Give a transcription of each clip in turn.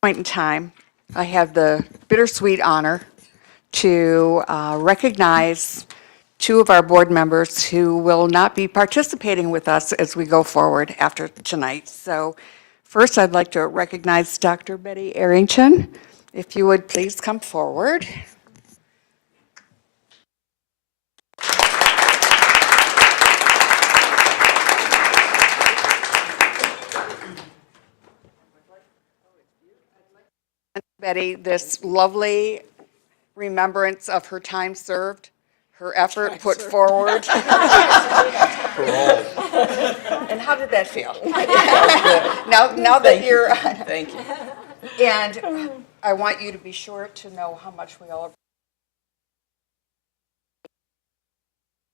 Point in time, I have the bittersweet honor to recognize two of our board members who will not be participating with us as we go forward after tonight. So first, I'd like to recognize Dr. Betty Arrington. If you would please come forward. Betty, this lovely remembrance of her time served, her effort put forward. And how did that feel? Now that you're. Thank you. And I want you to be sure to know how much we all appreciate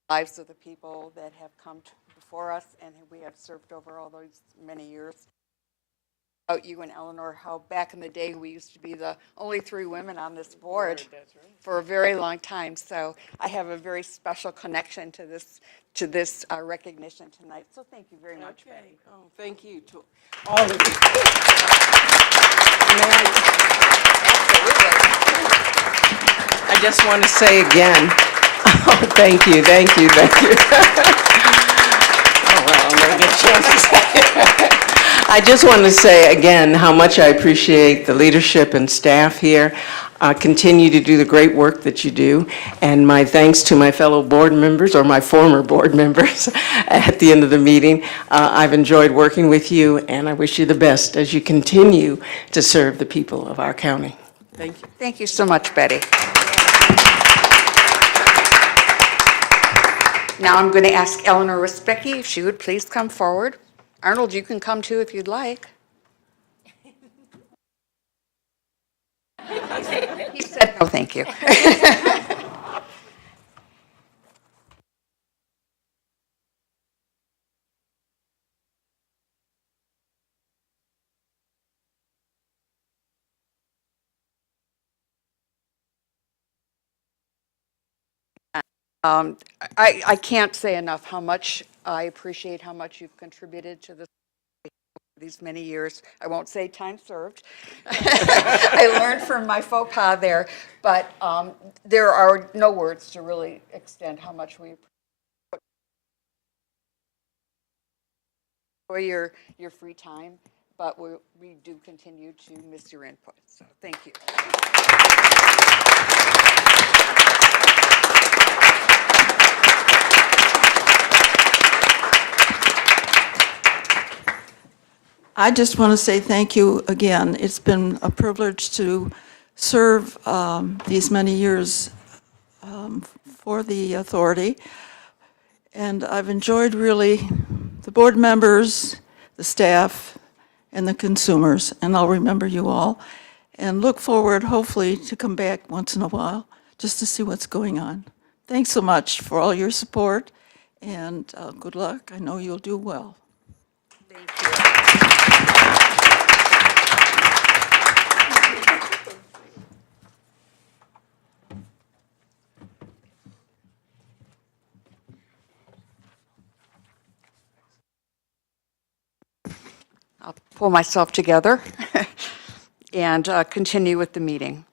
the lives of the people that have come before us and who we have served over all those many years. About you and Eleanor, how back in the day we used to be the only 3 women on this board for a very long time. So I have a very special connection to this recognition tonight. So thank you very much, Betty. Oh, thank you to all of you. I just want to say again, oh, thank you. Oh, well, I'll never get a chance to say it. I just want to say again how much I appreciate the leadership and staff here. Continue to do the great work that you do. And my thanks to my fellow board members, or my former board members, at the end of the meeting. I've enjoyed working with you, and I wish you the best as you continue to serve the people of our county. Thank you. Thank you so much, Betty. Now I'm going to ask Eleanor Respecki if she would please come forward. Arnold, you can come too if you'd like. He said no, thank you. I can't say enough how much I appreciate how much you've contributed to this these many years. I won't say time served. I learned from my faux pas there, but there are no words to really extend how much we enjoy your free time, but we do continue to miss your input. So thank you. I just want to say thank you again. It's been a privilege to serve these many years for the authority. And I've enjoyed really the board members, the staff, and the consumers. And I'll remember you all and look forward, hopefully, to come back once in a while just to see what's going on. Thanks so much for all your support, and good luck. I know you'll do well. Thank you. I'll pull myself together and continue with the meeting.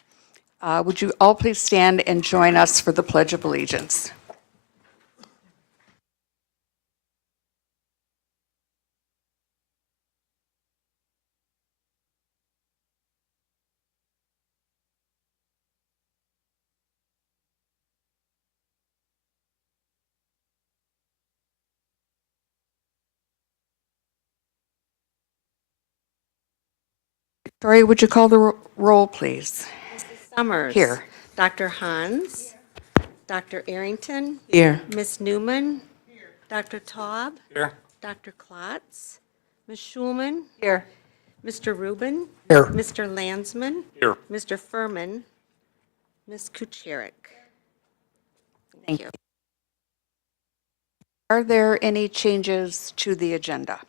Would you all please stand and join us for the Pledge of Allegiance? Victoria, would you call the roll, please? Mrs. Summers. Here. Dr. Hans. Dr. Arrington. Here. Ms. Newman. Here. Dr. Taub. Here. Dr. Klotz. Ms. Schulman. Here. Mr. Rubin. Here. Mr. Landsman. Here. Mr. Furman. Ms. Kucherik. Thank you. Are there any changes to the agenda?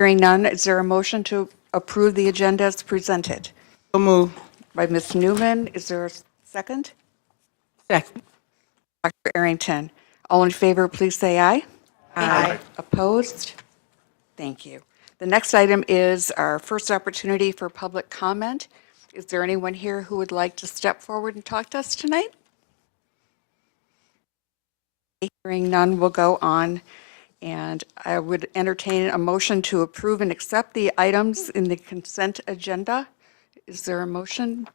Hearing none, is there a motion to approve the agenda as presented? So moved. By Ms. Newman, is there a second? Second. Dr. Arrington, all in favor, please say aye. Aye. Opposed? Thank you. The The next item is our first opportunity for public comment. Is there anyone here who would like to step forward and talk to us tonight? Hearing none, we'll go on. And I would entertain a motion to approve and accept the items in the consent agenda. Is there a motion?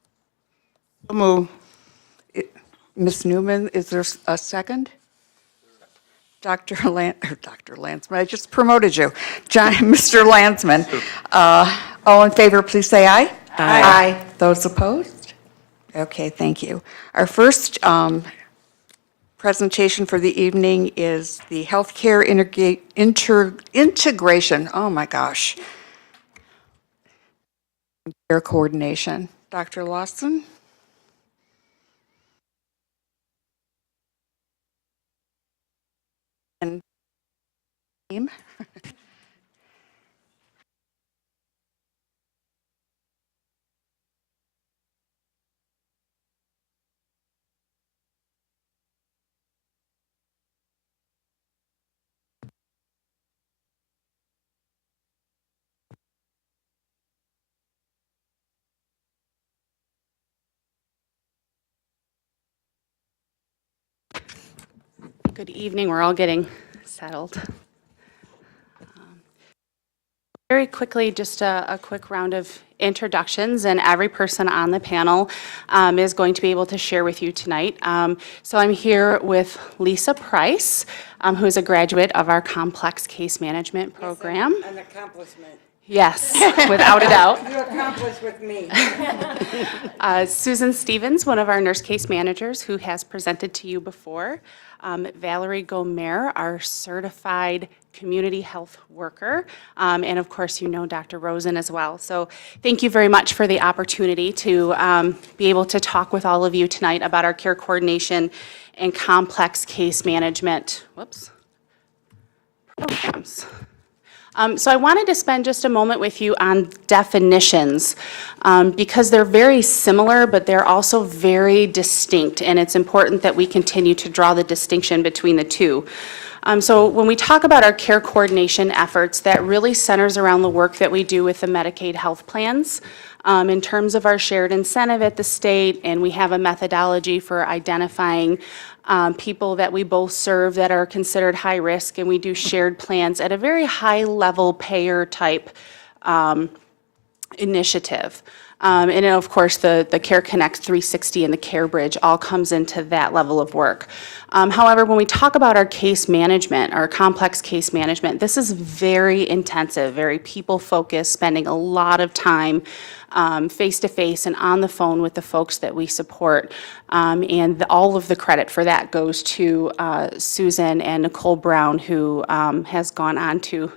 Move. Ms. Newman, is there a second? Dr. Landsman, I just promoted you. Mr. Landsman. All in favor, please say aye. Aye. Those opposed? Okay, thank you. Our first presentation for the evening is the healthcare integration. Oh my gosh. Care coordination. Dr. Lawson? And team? Good evening. We're all getting settled. Very quickly, just a quick round of introductions, and every person on the panel is going to be able to share with you tonight. So I'm here with Lisa Price, who is a graduate of our complex case management program. An accomplishment. Yes, without a doubt. You accomplished with me. Susan Stevens, one of our nurse case managers who has presented to you before. Valerie Gomer, our certified community health worker. And of course, you know Dr. Rosen as well. So thank you very much for the opportunity to be able to talk with all of you tonight about our care coordination and complex case management programs. So I wanted to spend just a moment with you on definitions because they're very similar, but they're also very distinct, and it's important that we continue to draw the distinction between the two. So when we talk about our care coordination efforts, that really centers around the work that we do with the Medicaid health plans in terms of our shared incentive at the state, and we have a methodology for identifying people that we both serve that are considered high risk, and we do shared plans at a very high level payer type initiative. And then, of course, the Care Connect 360 and the Care Bridge all comes into that level of work. However, when we talk about our case management, our complex case management, this is very intensive, very people-focused, spending a lot of time face-to-face and on the phone with the folks that we support. And all of the credit for that goes to Susan and Nicole Brown, who has gone on to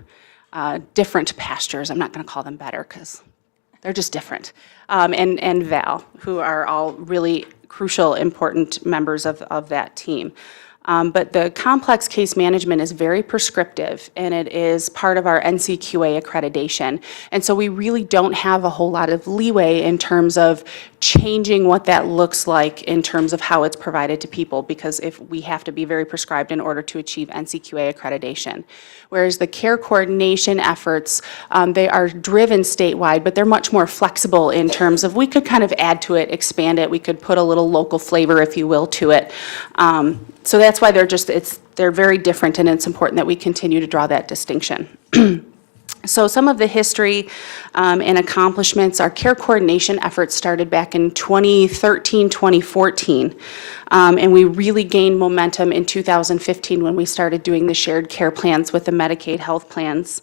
different pastures. I'm not going to call them better because they're just different. And Val, who are all really crucial, important members of that team. But the complex case management is very prescriptive, and it is part of our NCQA accreditation. And so we really don't have a whole lot of leeway in terms of changing what that looks like in terms of how it's provided to people, because if we have to be very prescribed in order to achieve NCQA accreditation. Whereas the care coordination efforts, they are driven statewide, but they're much more flexible in terms of we could kind of add to it, expand it, we could put a little local flavor, if you will, to it. So that's why they're very different, and it's important that we continue to draw that distinction. So some of the history and accomplishments, our care coordination efforts started back in 2013, 2014. And we really gained momentum in 2015 when we started doing the shared care plans with the Medicaid health plans.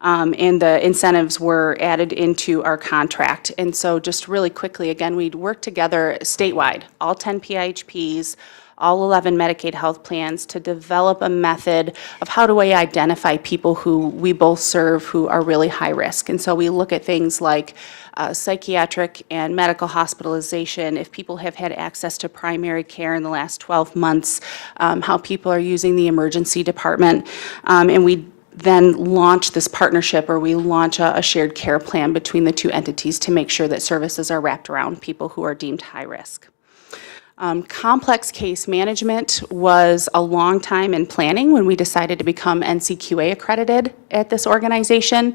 And the incentives were added into our contract. And so just really quickly, again, we'd work together statewide, all 10 PIHPs, all 11 Medicaid health plans, to develop a method of how do we identify people who we both serve who are really high risk. And so we look at things like psychiatric and medical hospitalization, if people have had access to primary care in the last 12 months, how people are using the emergency department. And we then launch this partnership, or we launch a shared care plan between the two entities to make sure that services are wrapped around people who are deemed high risk. Complex case management was a long time in planning when we decided to become NCQA accredited at this organization.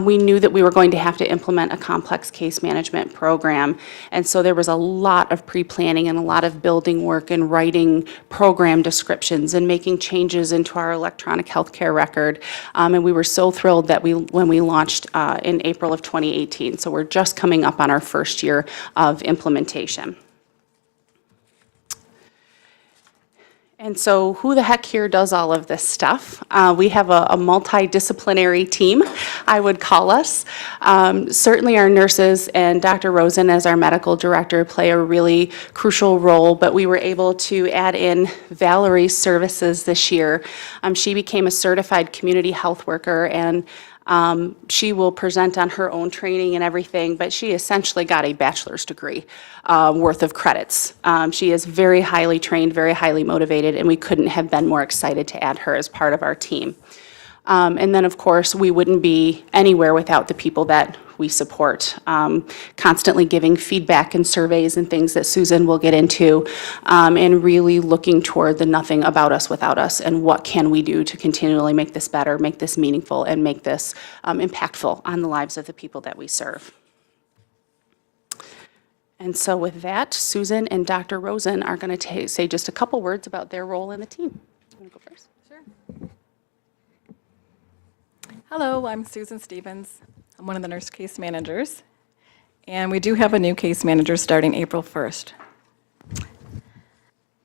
We knew that we were going to have to implement a complex case management program. And so there was a lot of pre-planning and a lot of building work and writing program descriptions and making changes into our electronic healthcare record. And we were so thrilled that when we launched in April of 2018. So we're just coming up on our first year of implementation. And so who the heck here does all of this stuff? We have a multidisciplinary team, I would call us. Certainly our nurses and Dr. Rosen as our medical director play a really crucial role, but we were able to add in Valerie's services this year. She became a certified community health worker, and she will present on her own training and everything, but she essentially got a bachelor's degree worth of credits. She is very highly trained, very highly motivated, and we couldn't have been more excited to add her as part of our team. And then, of course, we wouldn't be anywhere without the people that we support, constantly giving feedback and surveys and things that Susan will get into, and really looking toward the nothing about us without us and what can we do to continually make this better, make this meaningful, and make this impactful on the lives of the people that we serve. And so with that, Susan and Dr. Rosen are going to say just a couple words about their role in the team. You want to go first? Hello, I'm Susan Stevens. I'm one of the nurse case managers, and we do have a new case manager starting April 1st.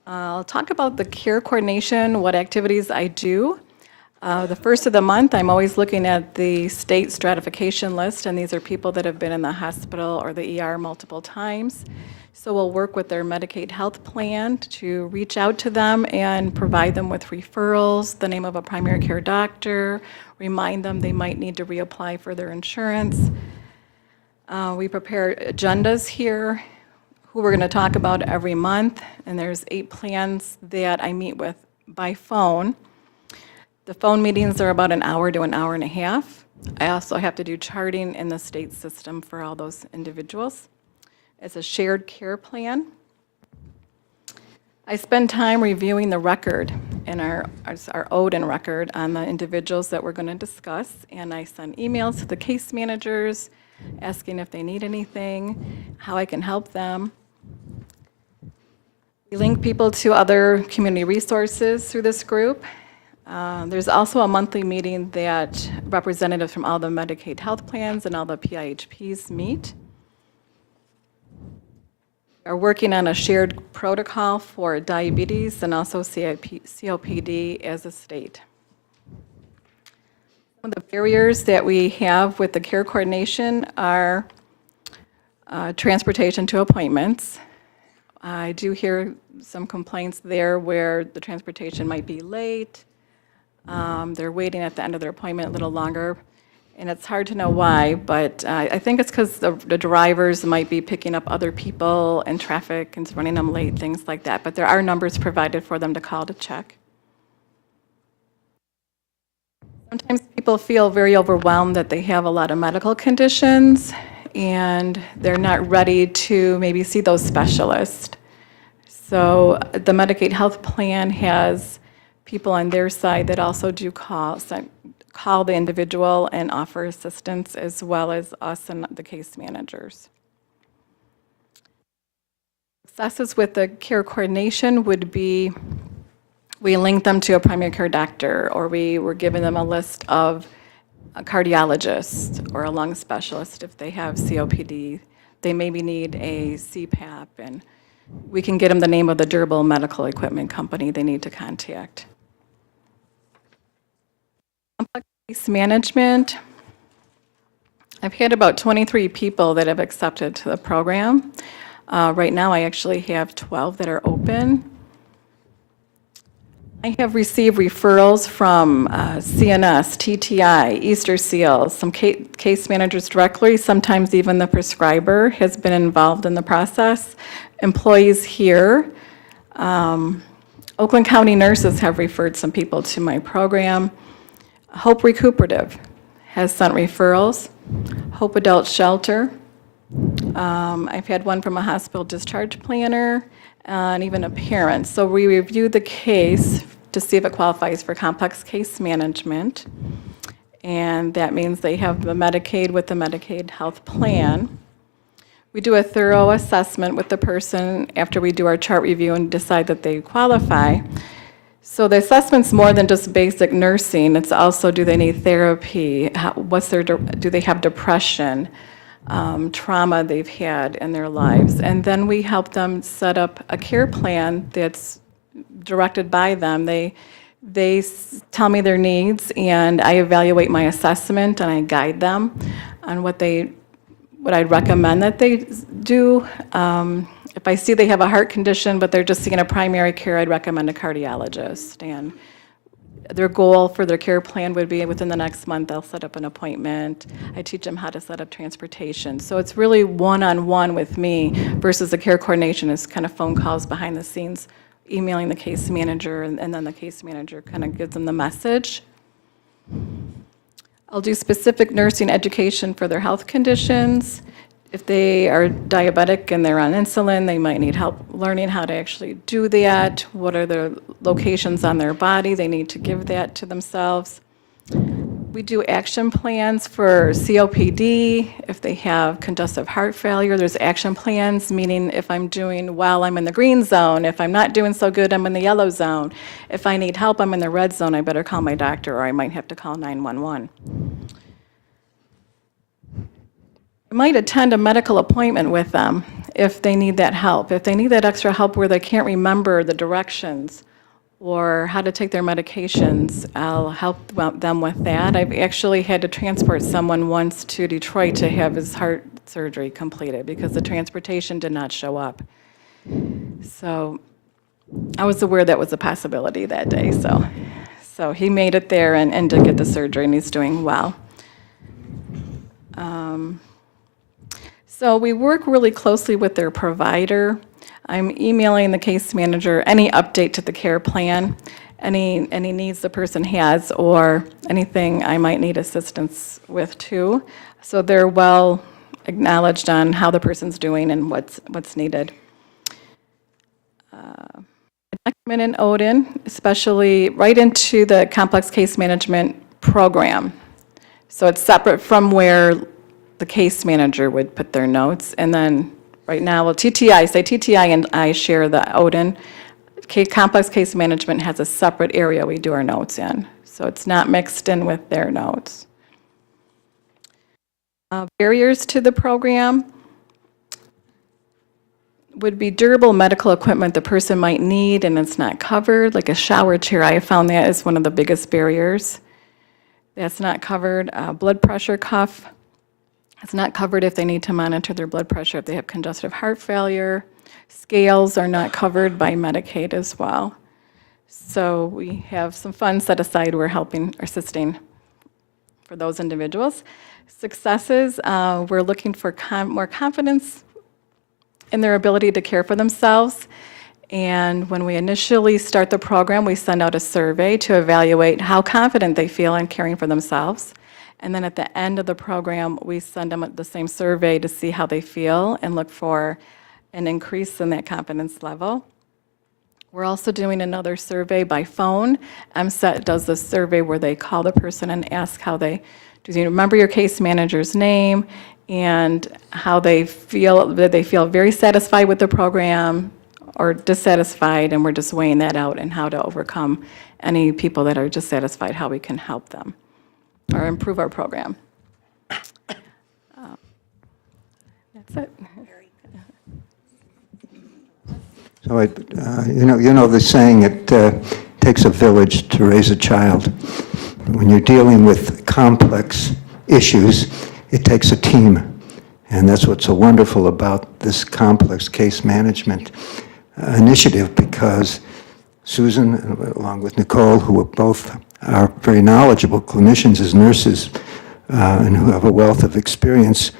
I'll talk about the care coordination, what activities I do. The first of the month, I'm always looking at the state stratification list, and these are people that have been in the hospital or the ER multiple times. So we'll work with their Medicaid health plan to reach out to them and provide them with referrals, the name of a primary care doctor, remind them they might need to reapply for their insurance. We prepare agendas here, who we're going to talk about every month, and there's 8 plans that I meet with by phone. The phone meetings are about an hour to an hour and a half. I also have to do charting in the state system for all those individuals. It's a shared care plan. I spend time reviewing the record and our OCHN record on the individuals that we're going to discuss, and I send emails to the case managers asking if they need anything, how I can help them. We link people to other community resources through this group. There's also a monthly meeting that representatives from all the Medicaid health plans and all the PIHPs meet. Are working on a shared protocol for diabetes and also COPD as a state. One of the barriers that we have with the care coordination are transportation to appointments. I do hear some complaints there where the transportation might be late. They're waiting at the end of their appointment a little longer. And it's hard to know why, but I think it's because the drivers might be picking up other people and traffic and running them late, things like that. But there are numbers provided for them to call to check. Sometimes people feel very overwhelmed that they have a lot of medical conditions and they're not ready to maybe see those specialists. So the Medicaid health plan has people on their side that also do call the individual and offer assistance, as well as us and the case managers. Successes with the care coordination would be we link them to a primary care doctor, or we were giving them a list of a cardiologist or a lung specialist if they have COPD. They maybe need a CPAP, and we can get them the name of the durable medical equipment company they need to contact. Complex case management. I've had about 23 people that have accepted to the program. Right now, I actually have 12 that are open. I have received referrals from CNS, TTI, Easter Seals, some case managers directly, sometimes even the prescriber has been involved in the process. Employees here. Oakland County nurses have referred some people to my program. Hope Recuperative has sent referrals. Hope Adult Shelter. I've had one from a hospital discharge planner, and even a parent. So we review the case to see if it qualifies for complex case management. And that means they have the Medicaid with the Medicaid health plan. We do a thorough assessment with the person after we do our chart review and decide that they qualify. So the assessment's more than just basic nursing. It's also, do they need therapy? Do they have depression, trauma they've had in their lives? And then we help them set up a care plan that's directed by them. They tell me their needs, and I evaluate my assessment, and I guide them on what I'd recommend that they do. If I see they have a heart condition, but they're just seeing a primary care, I'd recommend a cardiologist. And their goal for their care plan would be within the next month, they'll set up an appointment. I teach them how to set up transportation. So it's really one-on-one with me versus the care coordination is kind of phone calls behind the scenes, emailing the case manager, and then the case manager kind of gives them the message. I'll do specific nursing education for their health conditions. If they are diabetic and they're on insulin, they might need help learning how to actually do that. What are their locations on their body? They need to give that to themselves. We do action plans for COPD. If they have congestive heart failure, there's action plans, meaning if I'm doing well, I'm in the green zone. If I'm not doing so good, I'm in the yellow zone. If I need help, I'm in the red zone. I better call my doctor, or I might have to call 911. I might attend a medical appointment with them if they need that help. If they need that extra help where they can't remember the directions or how to take their medications, I'll help them with that. I've actually had to transport someone once to Detroit to have his heart surgery completed because the transportation did not show up. So I was aware that was a possibility that day. So he made it there and did get the surgery, and he's doing well. So we work really closely with their provider. I'm emailing the case manager any update to the care plan, any needs the person has, or anything I might need assistance with too. So they're well acknowledged on how the person's doing and what's needed. I document in ODIN, especially right into the complex case management program. So it's separate from where the case manager would put their notes. And then right now, well, TTI and I share the ODIN. Complex case management has a separate area we do our notes in. So it's not mixed in with their notes. Barriers to the program would be durable medical equipment the person might need and it's not covered, like a shower chair. I have found that is one of the biggest barriers. That's not covered. Blood pressure cuff. It's not covered if they need to monitor their blood pressure if they have congestive heart failure. Scales are not covered by Medicaid as well. So we have some funds set aside. We're assisting for those individuals. Successes, we're looking for more confidence in their ability to care for themselves. And when we initially start the program, we send out a survey to evaluate how confident they feel in caring for themselves. And then at the end of the program, we send them the same survey to see how they feel and look for an increase in that confidence level. We're also doing another survey by phone. MSET does this survey where they call the person and ask how do you remember your case manager's name and how they feel, that they feel very satisfied with the program or dissatisfied, and we're just weighing that out and how to overcome any people that are dissatisfied, how we can help them or improve our program. That's it. So, you know the saying, it takes a village to raise a child. When you're dealing with complex issues, it takes a team. And that's what's so wonderful about this complex case management initiative, because Susan, along with Nicole, who are very knowledgeable clinicians as nurses and who have a wealth of experience,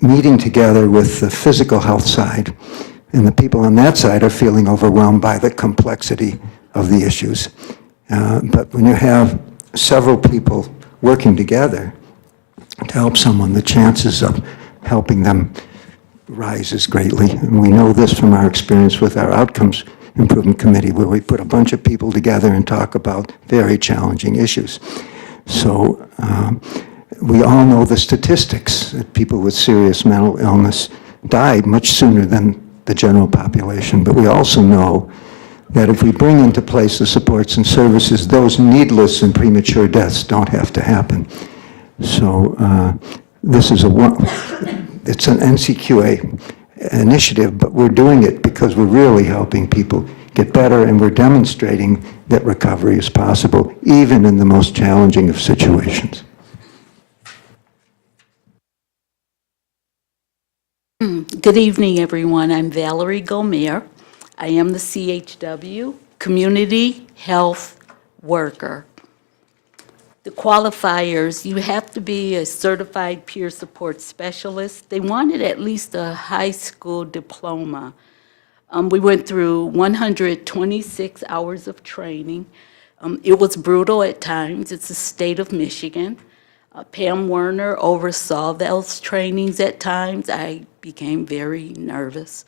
meeting together with the physical health side, and the people on that side are feeling overwhelmed by the complexity of the issues. But when you have several people working together to help someone, the chances of helping them rises greatly. And we know this from our experience with our Outcomes Improvement Committee, where we put a bunch of people together and talk about very challenging issues. So we all know the statistics that people with serious mental illness die much sooner than the general population, but we also know that if we bring into place the supports and services, those needless and premature deaths don't have to happen. So this is it's an NCQA initiative, but we're doing it because we're really helping people get better, and we're demonstrating that recovery is possible, even in the most challenging of situations. Good evening, everyone. I'm Valerie Gomer. I am the CHW Community Health Worker. The qualifiers, you have to be a certified peer support specialist. They wanted at least a high school diploma. We went through 126 hours of training. It was brutal at times. It's the state of Michigan. Pam Werner oversaw those trainings at times. I became very nervous.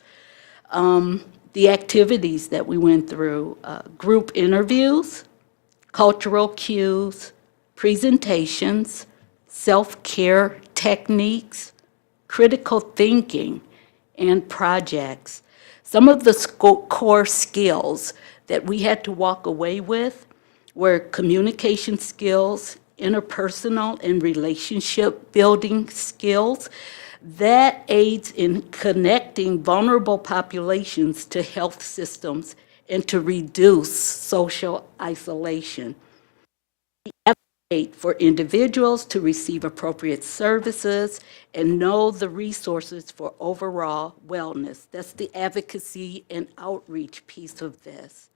The activities that we went through, group interviews, cultural cues, presentations, self-care techniques, critical thinking, and projects. Some of the core skills that we had to walk away with were communication skills, interpersonal and relationship building skills that aids in connecting vulnerable populations to health systems and to reduce social isolation. For individuals to receive appropriate services and know the resources for overall wellness. That's the advocacy and outreach piece of this.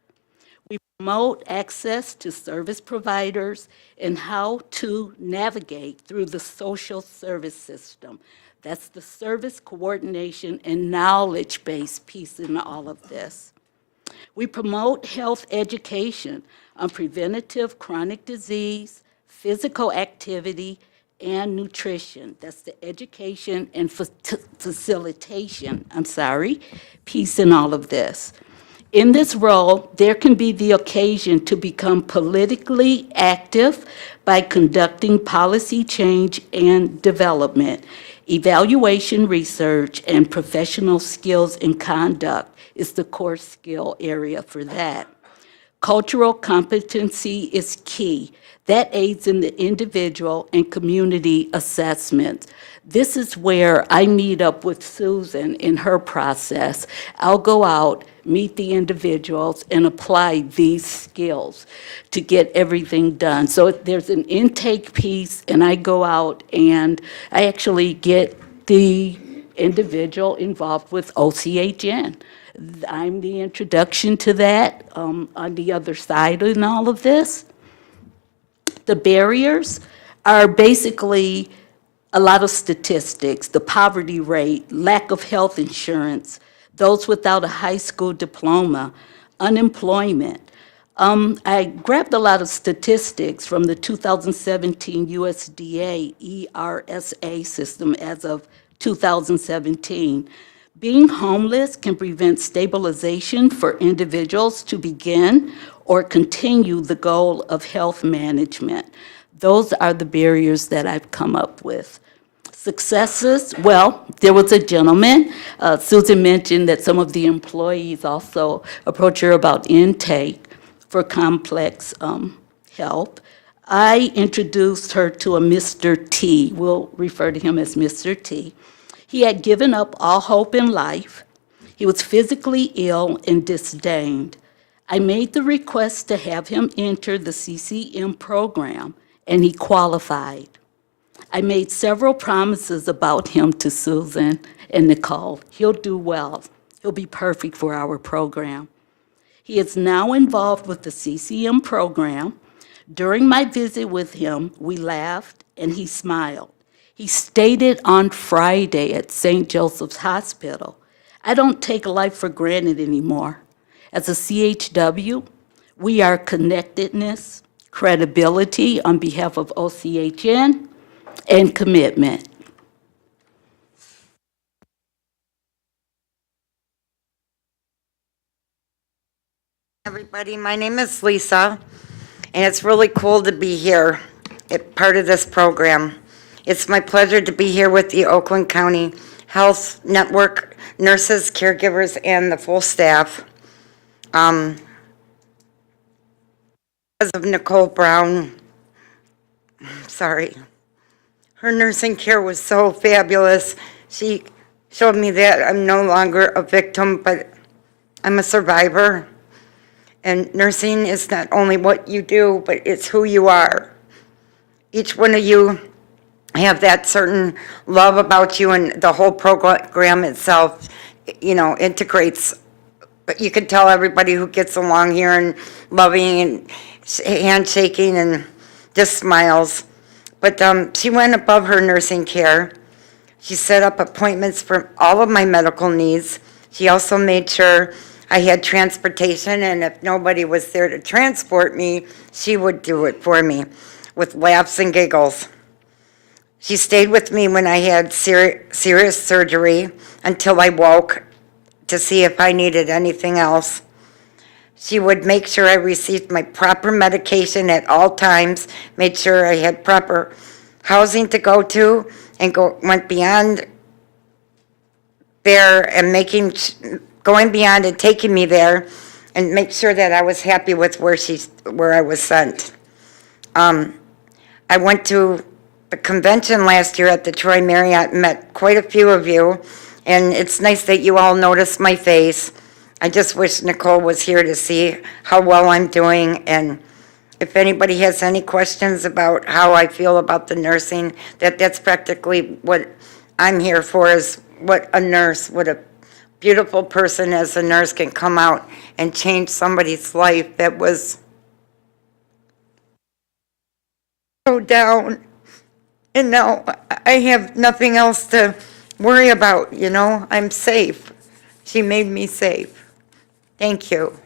We promote access to service providers and how to navigate through the social service system. That's the service coordination and knowledge-based piece in all of this. We promote health education on preventative chronic disease, physical activity, and nutrition. That's the education and facilitation, piece in all of this. In this role, there can be the occasion to become politically active by conducting policy change and development. Evaluation research and professional skills and conduct is the core skill area for that. Cultural competency is key. That aids in the individual and community assessment. This is where I meet up with Susan in her process. I'll go out, meet the individuals, and apply these skills to get everything done. So there's an intake piece, and I go out and I actually get the individual involved with OCHN. I'm the introduction to that on the other side in all of this. The barriers are basically a lot of statistics, the poverty rate, lack of health insurance, those without a high school diploma, unemployment. I grabbed a lot of statistics from the 2017 USDA ERSA system as of 2017. Being homeless can prevent stabilization for individuals to begin or continue the goal of health management. Those are the barriers that I've come up with. Successes, well, there was a gentleman, Susan mentioned that some of the employees also approach her about intake for complex help. I introduced her to a Mr. T. We'll refer to him as Mr. T. He had given up all hope in life. He was physically ill and disdained. I made the request to have him enter the CCM program, and he qualified. I made several promises about him to Susan and Nicole. He'll do well. He'll be perfect for our program. He is now involved with the CCM program. During my visit with him, we laughed and he smiled. He stated on Friday at St. Joseph's Hospital, "I don't take life for granted anymore. As a CHW, we are connectedness, credibility on behalf of OCHN, and commitment." Everybody, my name is Lisa, and it's really cool to be here, part of this program. It's my pleasure to be here with the Oakland County Health Network nurses, caregivers, and the full staff. Because of Nicole Brown, sorry, her nursing care was so fabulous. She showed me that I'm no longer a victim, but I'm a survivor. And nursing is not only what you do, but it's who you are. Each one of you have that certain love about you, and the whole program itself, integrates. But you can tell everybody who gets along here and loving and handshaking and just smiles. But she went above her nursing care. She set up appointments for all of my medical needs. She also made sure I had transportation, and if nobody was there to transport me, she would do it for me with laughs and giggles. She stayed with me when I had serious surgery until I woke to see if I needed anything else. She would make sure I received my proper medication at all times, made sure I had proper housing to go to, and went beyond there and going beyond and taking me there, and make sure that I was happy with where I was sent. I went to the convention last year at the Troy Marriott and met quite a few of you, and it's nice that you all noticed my face. I just wish Nicole was here to see how well I'm doing, and if anybody has any questions about how I feel about the nursing, that's practically what I'm here for, is what a beautiful person as a nurse can come out and change somebody's life that was so down. And now I have nothing else to worry about, I'm safe. She made me safe. Thank you.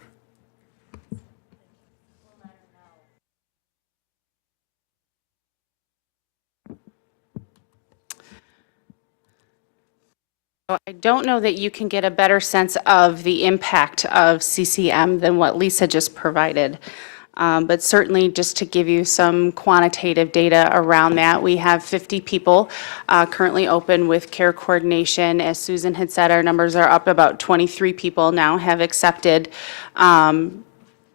I don't know that you can get a better sense of the impact of CCM than what Lisa just provided. But certainly, just to give you some quantitative data around that, we have 50 people currently open with care coordination. As Susan had said, our numbers are up. About 23 people now have accepted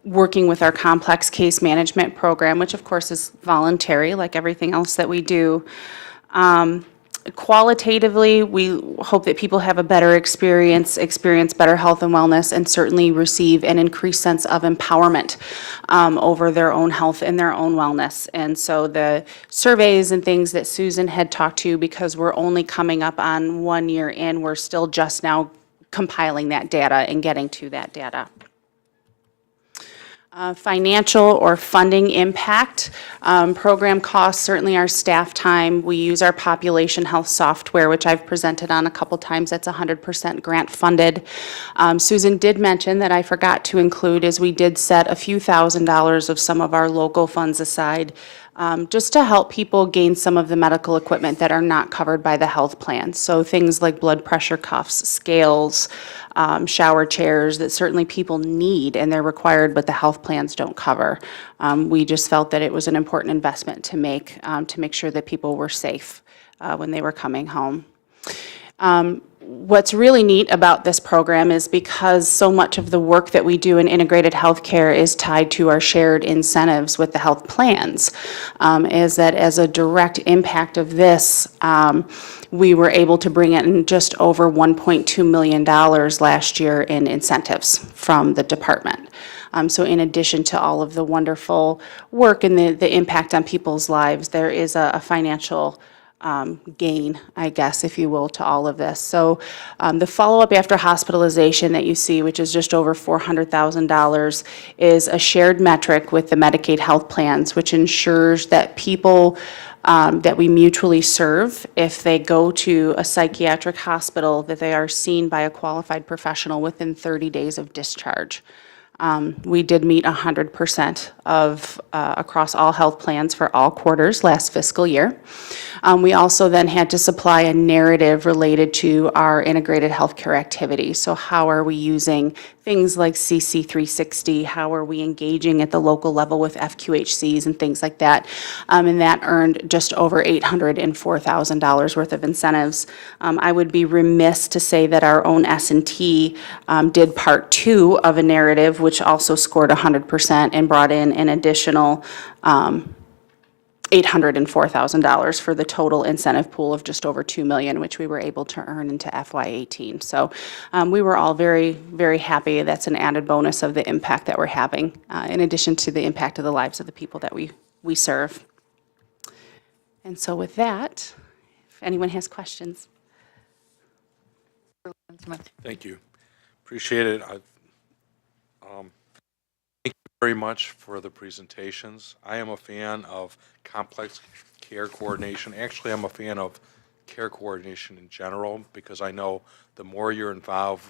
working with our complex case management program, which of course is voluntary, like everything else that we do. Qualitatively, we hope that people have a better experience better health and wellness, and certainly receive an increased sense of empowerment over their own health and their own wellness. And so the surveys and things that Susan had talked to, because we're only coming up on 1 year in, we're still just now compiling that data and getting to that data. Financial or funding impact. Program costs, certainly our staff time. We use our population health software, which I've presented on a couple times. That's 100% grant funded. Susan did mention that I forgot to include is we did set a few $1,000s of some of our local funds aside just to help people gain some of the medical equipment that are not covered by the health plan. So things like blood pressure cuffs, scales, shower chairs that certainly people need and they're required, but the health plans don't cover. We just felt that it was an important investment to make sure that people were safe when they were coming home. What's really neat about this program is because so much of the work that we do in integrated healthcare is tied to our shared incentives with the health plans, is that as a direct impact of this, we were able to bring in just over $1.2 million last year in incentives from the department. So in addition to all of the wonderful work and the impact on people's lives, there is a financial gain, I guess, if you will, to all of this. So the follow-up after hospitalization that you see, which is just over $400,000, is a shared metric with the Medicaid health plans, which ensures that people that we mutually serve, if they go to a psychiatric hospital, that they are seen by a qualified professional within 30 days of discharge. We did meet 100% of across all health plans for all quarters last fiscal year. We also then had to supply a narrative related to our integrated healthcare activity. So how are we using things like CC 360, how are we engaging at the local level with FQHCs and things like that. And that earned just over $804,000 worth of incentives. I would be remiss to say that our own S&T did part 2 of a narrative, which also scored 100% and brought in an additional $804,000 for the total incentive pool of just over $2 million, which we were able to earn into FY18. So we were all very, very happy. That's an added bonus of the impact that we're having, in addition to the impact of the lives of the people that we serve. And so with that, if anyone has questions. Thank you. Appreciate it. Thank you very much for the presentations. I am a fan of complex care coordination. Actually, I'm a fan of care coordination in general because I know the more you're involved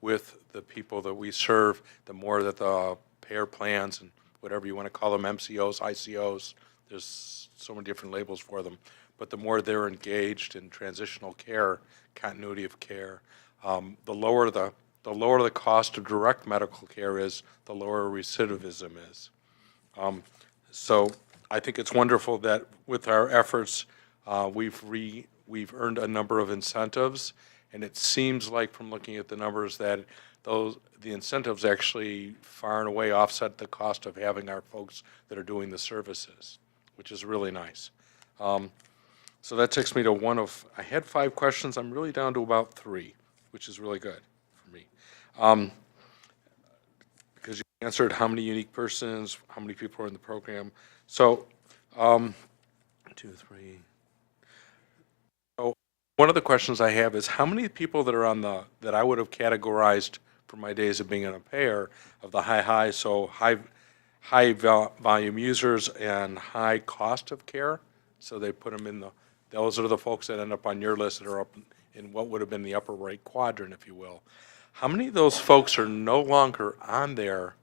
with the people that we serve, the more that the payer plans and whatever you want to call them, MCOs, ICOs, there's so many different labels for them, but the more they're engaged in transitional care, continuity of care, the lower the cost of direct medical care is, the lower recidivism is. So I think it's wonderful that with our efforts, we've earned a number of incentives, and it seems like from looking at the numbers that the incentives actually far and away offset the cost of having our folks that are doing the services, which is really nice. So that takes me to I had 5 questions. I'm really down to about 3, which is really good for me. Because you answered how many unique persons, how many people are in the program. So, 2, 3. So one of the questions I have is how many people that are that I would have categorized from my days of being in a payer of the high, so high volume users and high cost of care. So they put them in those are the folks that end up on your list that are up in what would have been the upper right quadrant, if you will. How many of those folks are no longer on there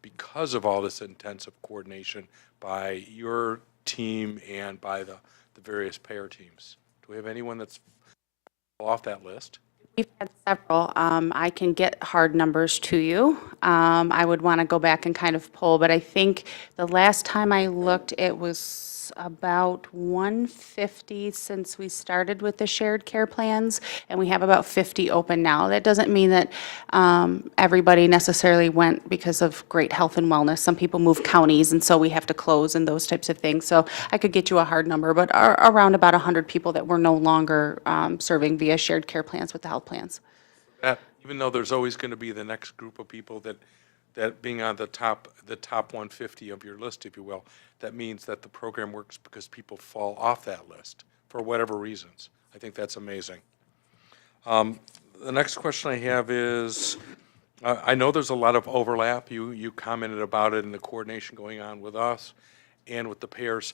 because of all this intensive coordination by your team and by the various payer teams? Do we have anyone that's off that list? We've had several. I can get hard numbers to you. I would want to go back and kind of pull, but I think the last time I looked, it was about 150 since we started with the shared care plans, and we have about 50 open now. That doesn't mean that everybody necessarily went because of great health and wellness. Some people move counties, and so we have to close and those types of things. So I could get you a hard number, but around about 100 people that we're no longer serving via shared care plans with the health plans. Even though there's always going to be the next group of people that being on the top 150 of your list, if you will, that means that the program works because people fall off that list for whatever reasons. I think that's amazing. The next question I have is, I know there's a lot of overlap. You commented about it in the coordination going on with us and with the payers.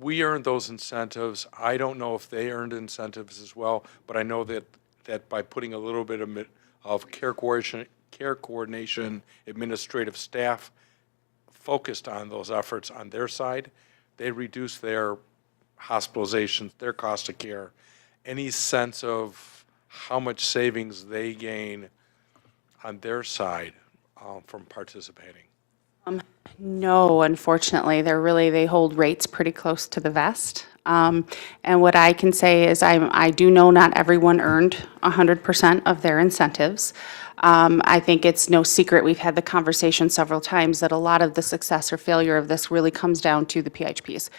We earned those incentives. I don't know if they earned incentives as well, but I know that by putting a little bit of care coordination, administrative staff focused on those efforts on their side, they reduce their hospitalizations, their cost of care. Any sense of how much savings they gain on their side from participating? No, unfortunately, they hold rates pretty close to the vest. And what I can say is I do know not everyone earned 100% of their incentives. I think it's no secret, we've had the conversation several times, that a lot of the success or failure of this really comes down to the PHPs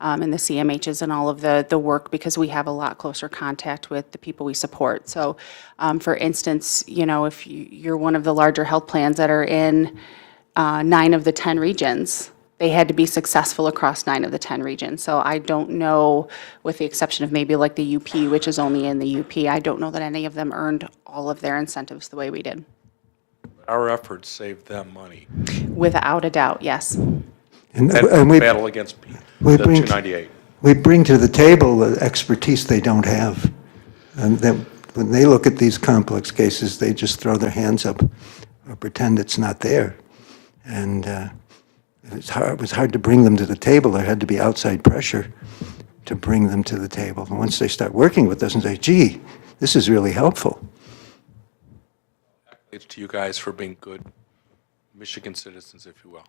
and the CMHs and all of the work, because we have a lot closer contact with the people we support. So, for instance, if you're one of the larger health plans that are in 9 of the 10 regions, they had to be successful across 9 of the 10 regions. So I don't know, with the exception of maybe like the UP, which is only in the UP, I don't know that any of them earned all of their incentives the way we did. Our efforts saved them money. Without a doubt, yes. And we battle against we the bring 298. We bring to the table the expertise they don't have. And then when they look at these complex cases, they just throw their hands up or pretend it's not there. And it was hard to bring them to the table. There had to be outside pressure to bring them to the table. And once they start working with us and say, gee, this is really helpful. It's to you guys for being good Michigan citizens, if you will.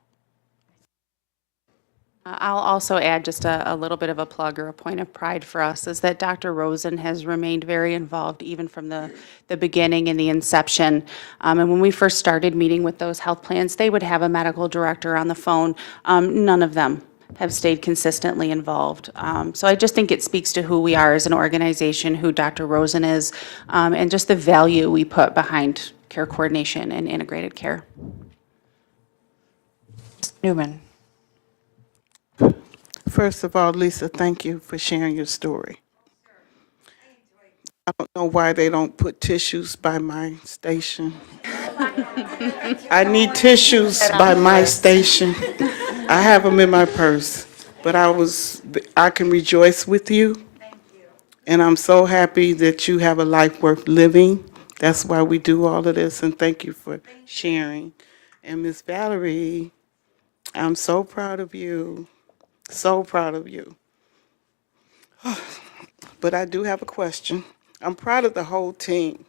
I'll also add just a little bit of a plug or a point of pride for us is that Dr. Rosen has remained very involved even from the beginning and the inception. And when we first started meeting with those health plans, they would have a medical director on the phone. None of them have stayed consistently involved. So I just think it speaks to who we are as an organization, who Dr. Rosen is, and just the value we put behind care coordination and integrated care. Newman. First of all, Lisa, thank you for sharing your story. I don't know why they don't put tissues by my station. I need tissues by my station. I have them in my purse, but I can rejoice with you. Thank you. And I'm so happy that you have a life worth living. That's why we do all of this, and thank you for sharing. And Miss Valerie, I'm so proud of you. So proud of you. But I do have a question. I'm proud of the whole team.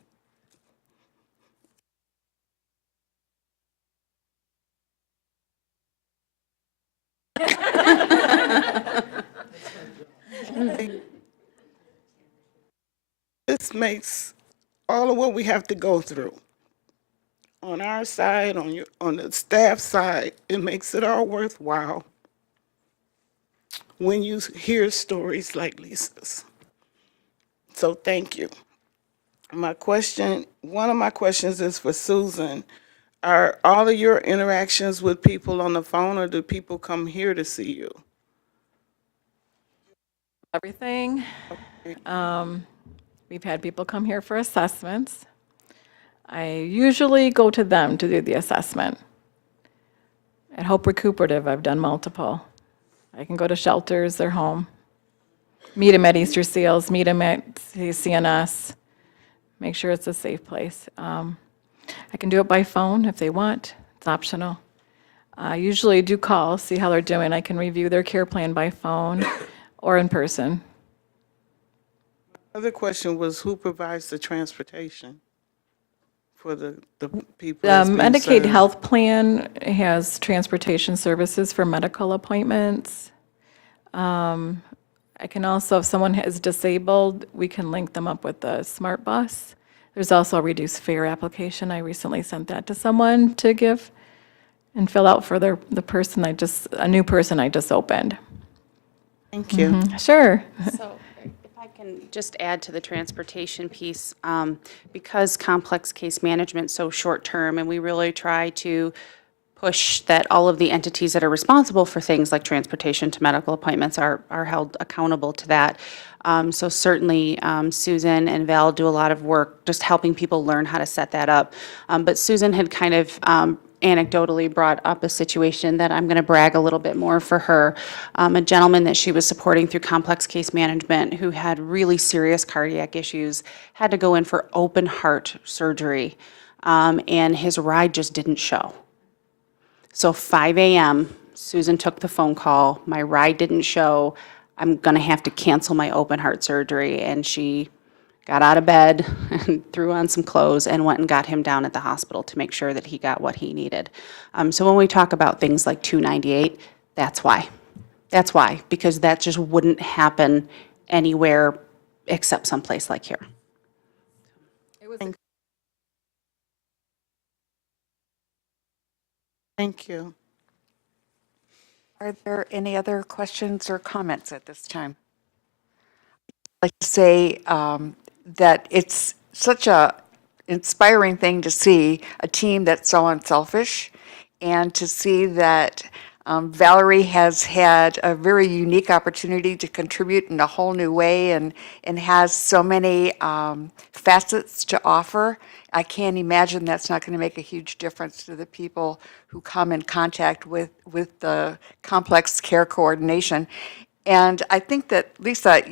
This makes all of what we have to go through on our side, on the staff side, it makes it all worthwhile when you hear stories like Lisa's. So thank you. One of my questions is for Susan. Are all of your interactions with people on the phone, or do people come here to see you? Everything. We've had people come here for assessments. I usually go to them to do the assessment. At Hope Recuperative, I've done multiple. I can go to shelters, their home, meet them at Easter Seals, meet them at CNS, make sure it's a safe place. I can do it by phone if they want. It's optional. I usually do call, see how they're doing. I can review their care plan by phone or in person. Other question was, who provides the transportation for the people? The that's being Medicaid served? health plan has transportation services for medical appointments. I can also, if someone is disabled, we can link them up with the Smart Bus. There's also a reduced fare application. I recently sent that to someone to give and fill out for the person a new person I just opened. Thank you. Sure. So if I can just add to the transportation piece, because complex case management's so short-term, and we really try to push that all of the entities that are responsible for things like transportation to medical appointments are held accountable to that. So certainly Susan and Val do a lot of work just helping people learn how to set that up. But Susan had kind of anecdotally brought up a situation that I'm going to brag a little bit more for her. A gentleman that she was supporting through complex case management who had really serious cardiac issues, had to go in for open heart surgery, and his ride just didn't show. So 5 a.m., Susan took the phone call, my ride didn't show, I'm going to have to cancel my open heart surgery. And she got out of bed and threw on some clothes and went and got him down at the hospital to make sure that he got what he needed. So when we talk about things like 298, that's why. That's why, because that just wouldn't happen anywhere except someplace like here. Thank you. Are there any other questions or comments at this time? I'd like to say that it's such a inspiring thing to see a team that's so unselfish, and to see that Valerie has had a very unique opportunity to contribute in a whole new way, and has so many facets to offer. I can't imagine that's not going to make a huge difference to the people who come in contact with the complex care coordination. And I think that, Lisa,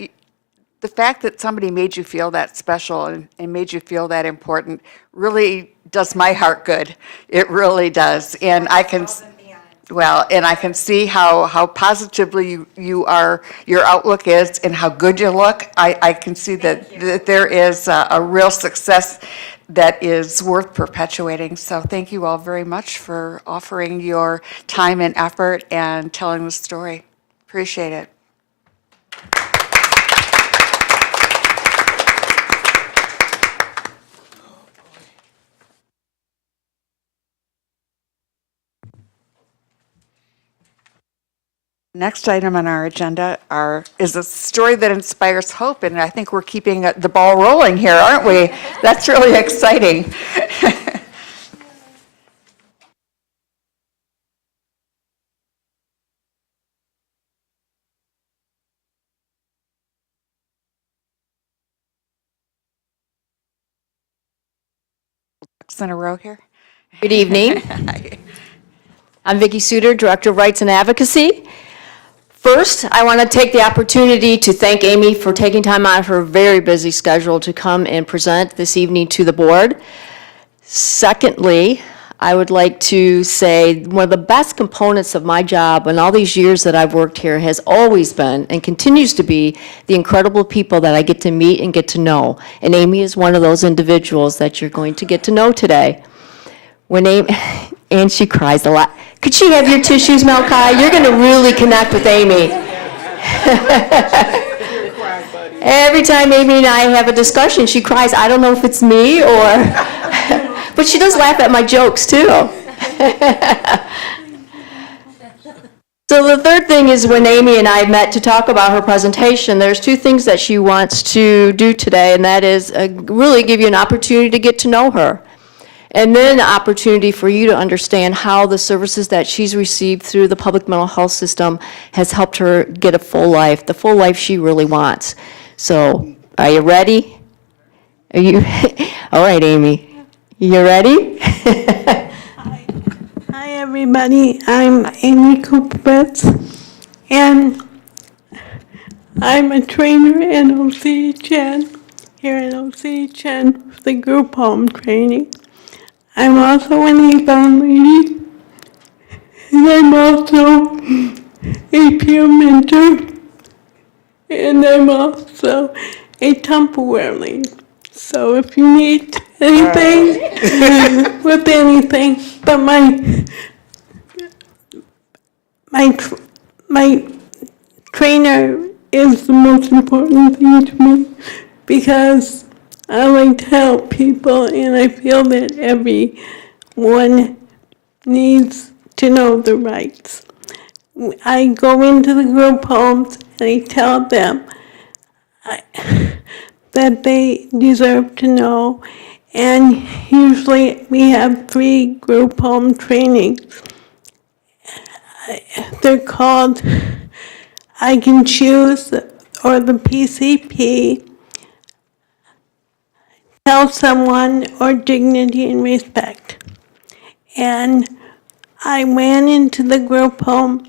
the fact that somebody made you feel that special and made you feel that important really does my heart good. It really does. And I can, well, and I can see how positively you are, your outlook is, and how good you look. I can see that there is a real success that is worth perpetuating. So thank you all very much for offering your time and effort and telling the story. Appreciate it. Next item on our agenda is a story that inspires hope, and I think we're keeping the ball rolling here, aren't we? That's really exciting. Ducks in a row here. Good evening. I'm Vicki Suter, Director of Rights and Advocacy. First, I want to take the opportunity to thank Amy for taking time out of her very busy schedule to come and present this evening to the board. Secondly, I would like to say one of the best components of my job in all these years that I've worked here has always been and continues to be the incredible people that I get to meet and get to know. And Amy is one of those individuals that you're going to get to know today. When Amy, and she cries a lot. Could she have your tissues, Melchi? You're going to really connect with Amy. Every time Amy and I have a discussion, she cries. I don't know if it's me or... But she does laugh at my jokes, too. So the third thing is when Amy and I met to talk about her presentation, there's two things that she wants to do today, and that is really give you an opportunity to get to know her. And then an opportunity for you to understand how the services that she's received through the public mental health system has helped her get a full life, the full life she really wants. So, are you ready? Are you? All right, Amy. You ready? Hi, everybody. I'm Amy Kupitz, and I'm a trainer in OCHN, here in OCHN for the group home training. I'm also an ABON lady, and I'm also a peer mentor, and I'm also a Tupperware lead. So if you need anything, with anything, but my trainer is the most important thing to me, because I like to help people, and I feel that everyone needs to know their rights. I go into the group homes and I tell them that they deserve to know, and usually we have 3 group home trainings. They're called I Can Choose or the PCP, Tell Someone, or Dignity and Respect. And I went into the group home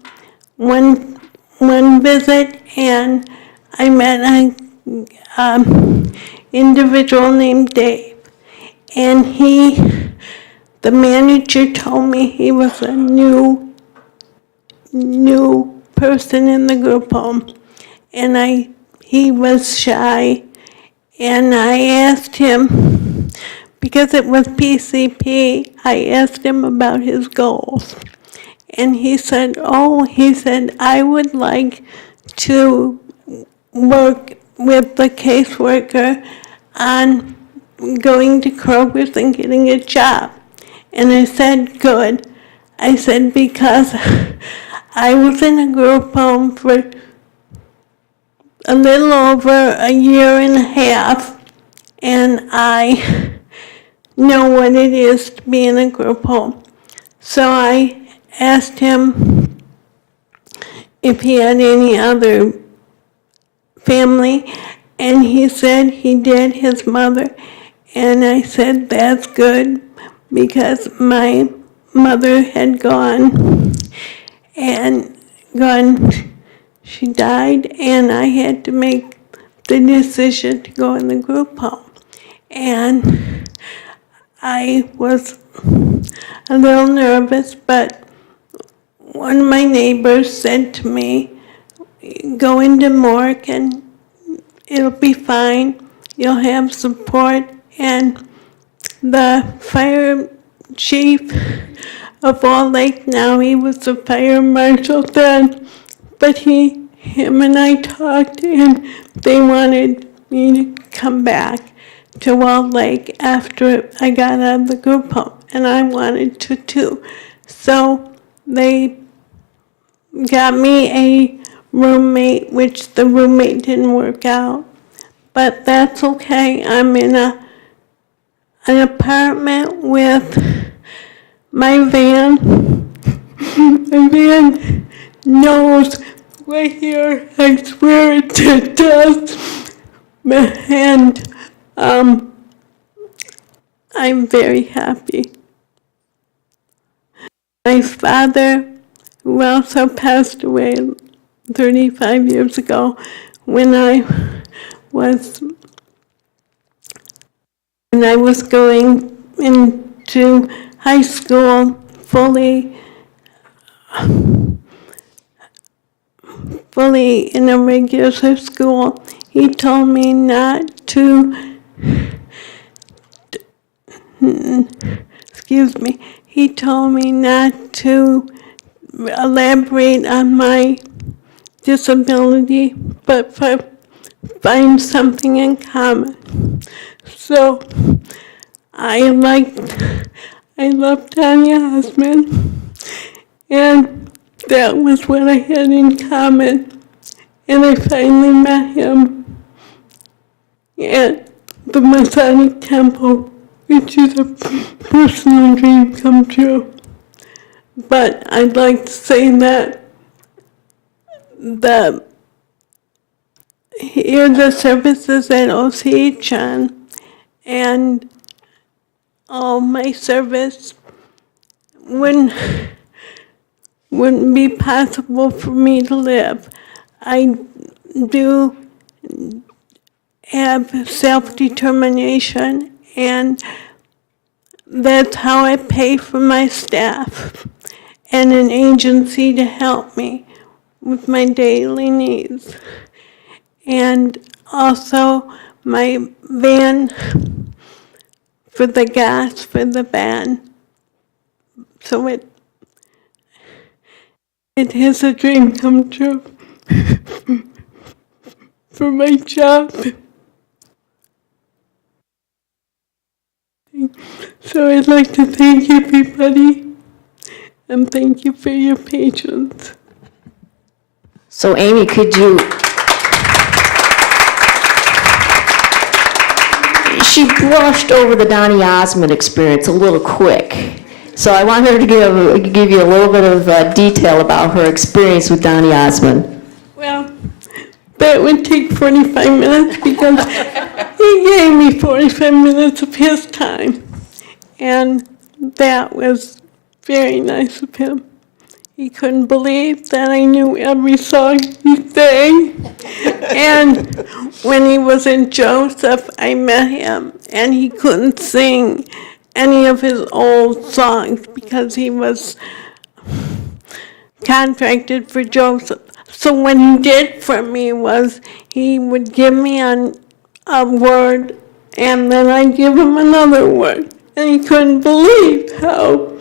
one visit, and I met an individual named Dave. And the manager told me he was a new person in the group home. And he was shy. And I asked him, because it was PCP, I asked him about his goals. And he said, I would like to work with the caseworker on going to Kroger's and getting a job. And I said, good. I said, because I was in a group home for a little over a year and a half, and I know what it is to be in a group home. So I asked him if he had any other family, and he said he did, his mother. And I said, that's good, because my mother had she died, and I had to make the decision to go in the group home. And I was a little nervous, but one of my neighbors said to me, go into Mork and it'll be fine. You'll have support. And the fire chief of Wall Lake now. He was the fire marshal then, but him and I talked, and they wanted me to come back to Wall Lake after I got out of the group home, and I wanted to too. So they got me a roommate, which the roommate didn't work out, but that's okay. I'm in an apartment with my van. My van knows right here, I swear it does. And I'm very happy. My father, who also passed away 35 years ago, when I was going into high school fully in a regular school, he told me not to, he told me not to elaborate on my disability, but find something in common. So I loved Tanya Osmond, and that was what I had in common. And I finally met him at the Masonic Temple, which is a personal dream come true. But I'd like to say that here the services at OCHN and all my service wouldn't be possible for me to live. I do have self-determination, and that's how I pay for my staff and an agency to help me with my daily needs. And also my van for the gas for the van. So it is a dream come true for my job. So I'd like to thank everybody, and thank you for your patience. So Amy, could you... She brushed over the Donny Osmond experience a little quick. So I want her to give you a little bit of detail about her experience with Donny Osmond. Well, that would take 45 minutes because he gave me 45 minutes of his time. And that was very nice of him. He couldn't believe that I knew every song he sang. And when he was in Joseph, I met him, and he couldn't sing any of his old songs because he was contracted for Joseph. So what he did for me was he would give me a word, and then I'd give him another word. And he couldn't believe how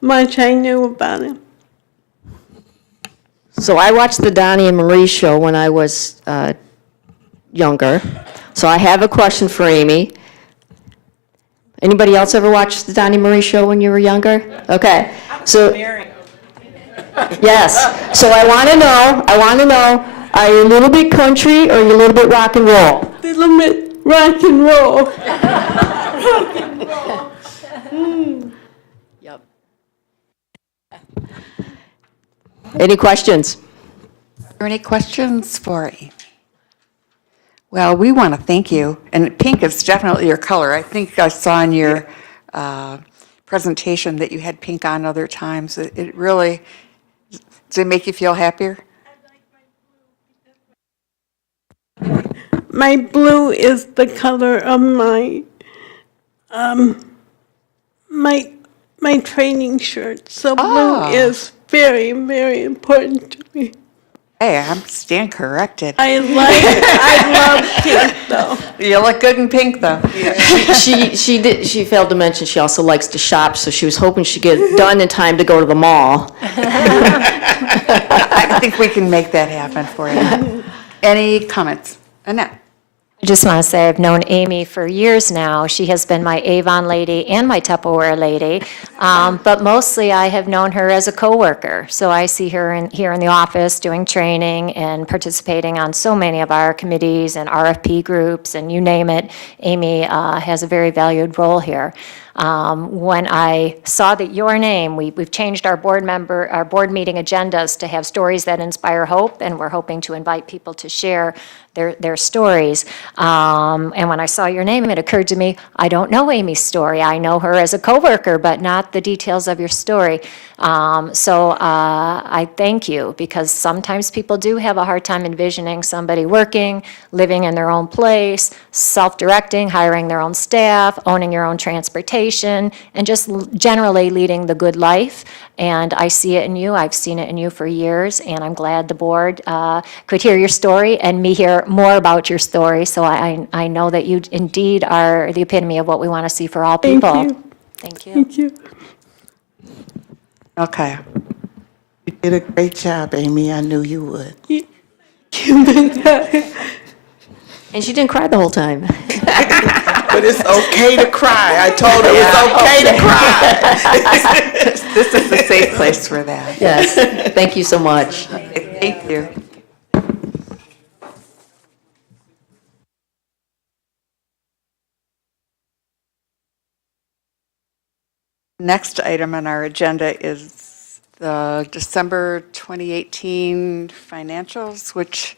much I knew about him. So I watched the Donnie and Marie show when I was younger. So I have a question for Amy. Anybody else ever watch the Donnie Marie show when you were younger? Okay. So yes. So I want to know, are you a little bit country or are you a little bit rock and roll? A little bit rock and roll. Yep. Any questions? Are there any questions for Amy? Well, we want to thank you, and pink is definitely your color. I think I saw in your presentation that you had pink on other times. It really, does it make you feel happier? My blue is the color of my my training shirt. So blue is very, very important to me. Hey, I'm stand corrected. I love pink though. You look good in pink, though. She failed to mention she also likes to shop, so she was hoping she'd get it done in time to go to the mall. I think we can make that happen for you. Any comments? Annette? I just want to say I've known Amy for years now. She has been my Avon lady and my Tupperware lady, but mostly I have known her as a coworker. So I see her here in the office doing training and participating on so many of our committees and RFP groups, and you name it. Amy has a very valued role here. When I saw that your name, we've changed our board meeting agendas to have stories that inspire hope, and we're hoping to invite people to share their stories. And when I saw your name, it occurred to me, I don't know Amy's story. I know her as a coworker, but not the details of your story. So I thank you, because sometimes people do have a hard time envisioning somebody working, living in their own place, self-directing, hiring their own staff, owning your own transportation, and just generally leading the good life. And I see it in you. I've seen it in you for years, and I'm glad the board could hear your story and me hear more about your story. So I know that you indeed are the epitome of what we want to see for all people. Thank you. Thank you. Thank you. Okay. You did a great job, Amy. I knew you would. And she didn't cry the whole time. But it's okay to cry. I told her it's okay to cry. This is a safe place for that. Yes, thank you so much. Thank you. Next item on our agenda is the December 2018 financials, which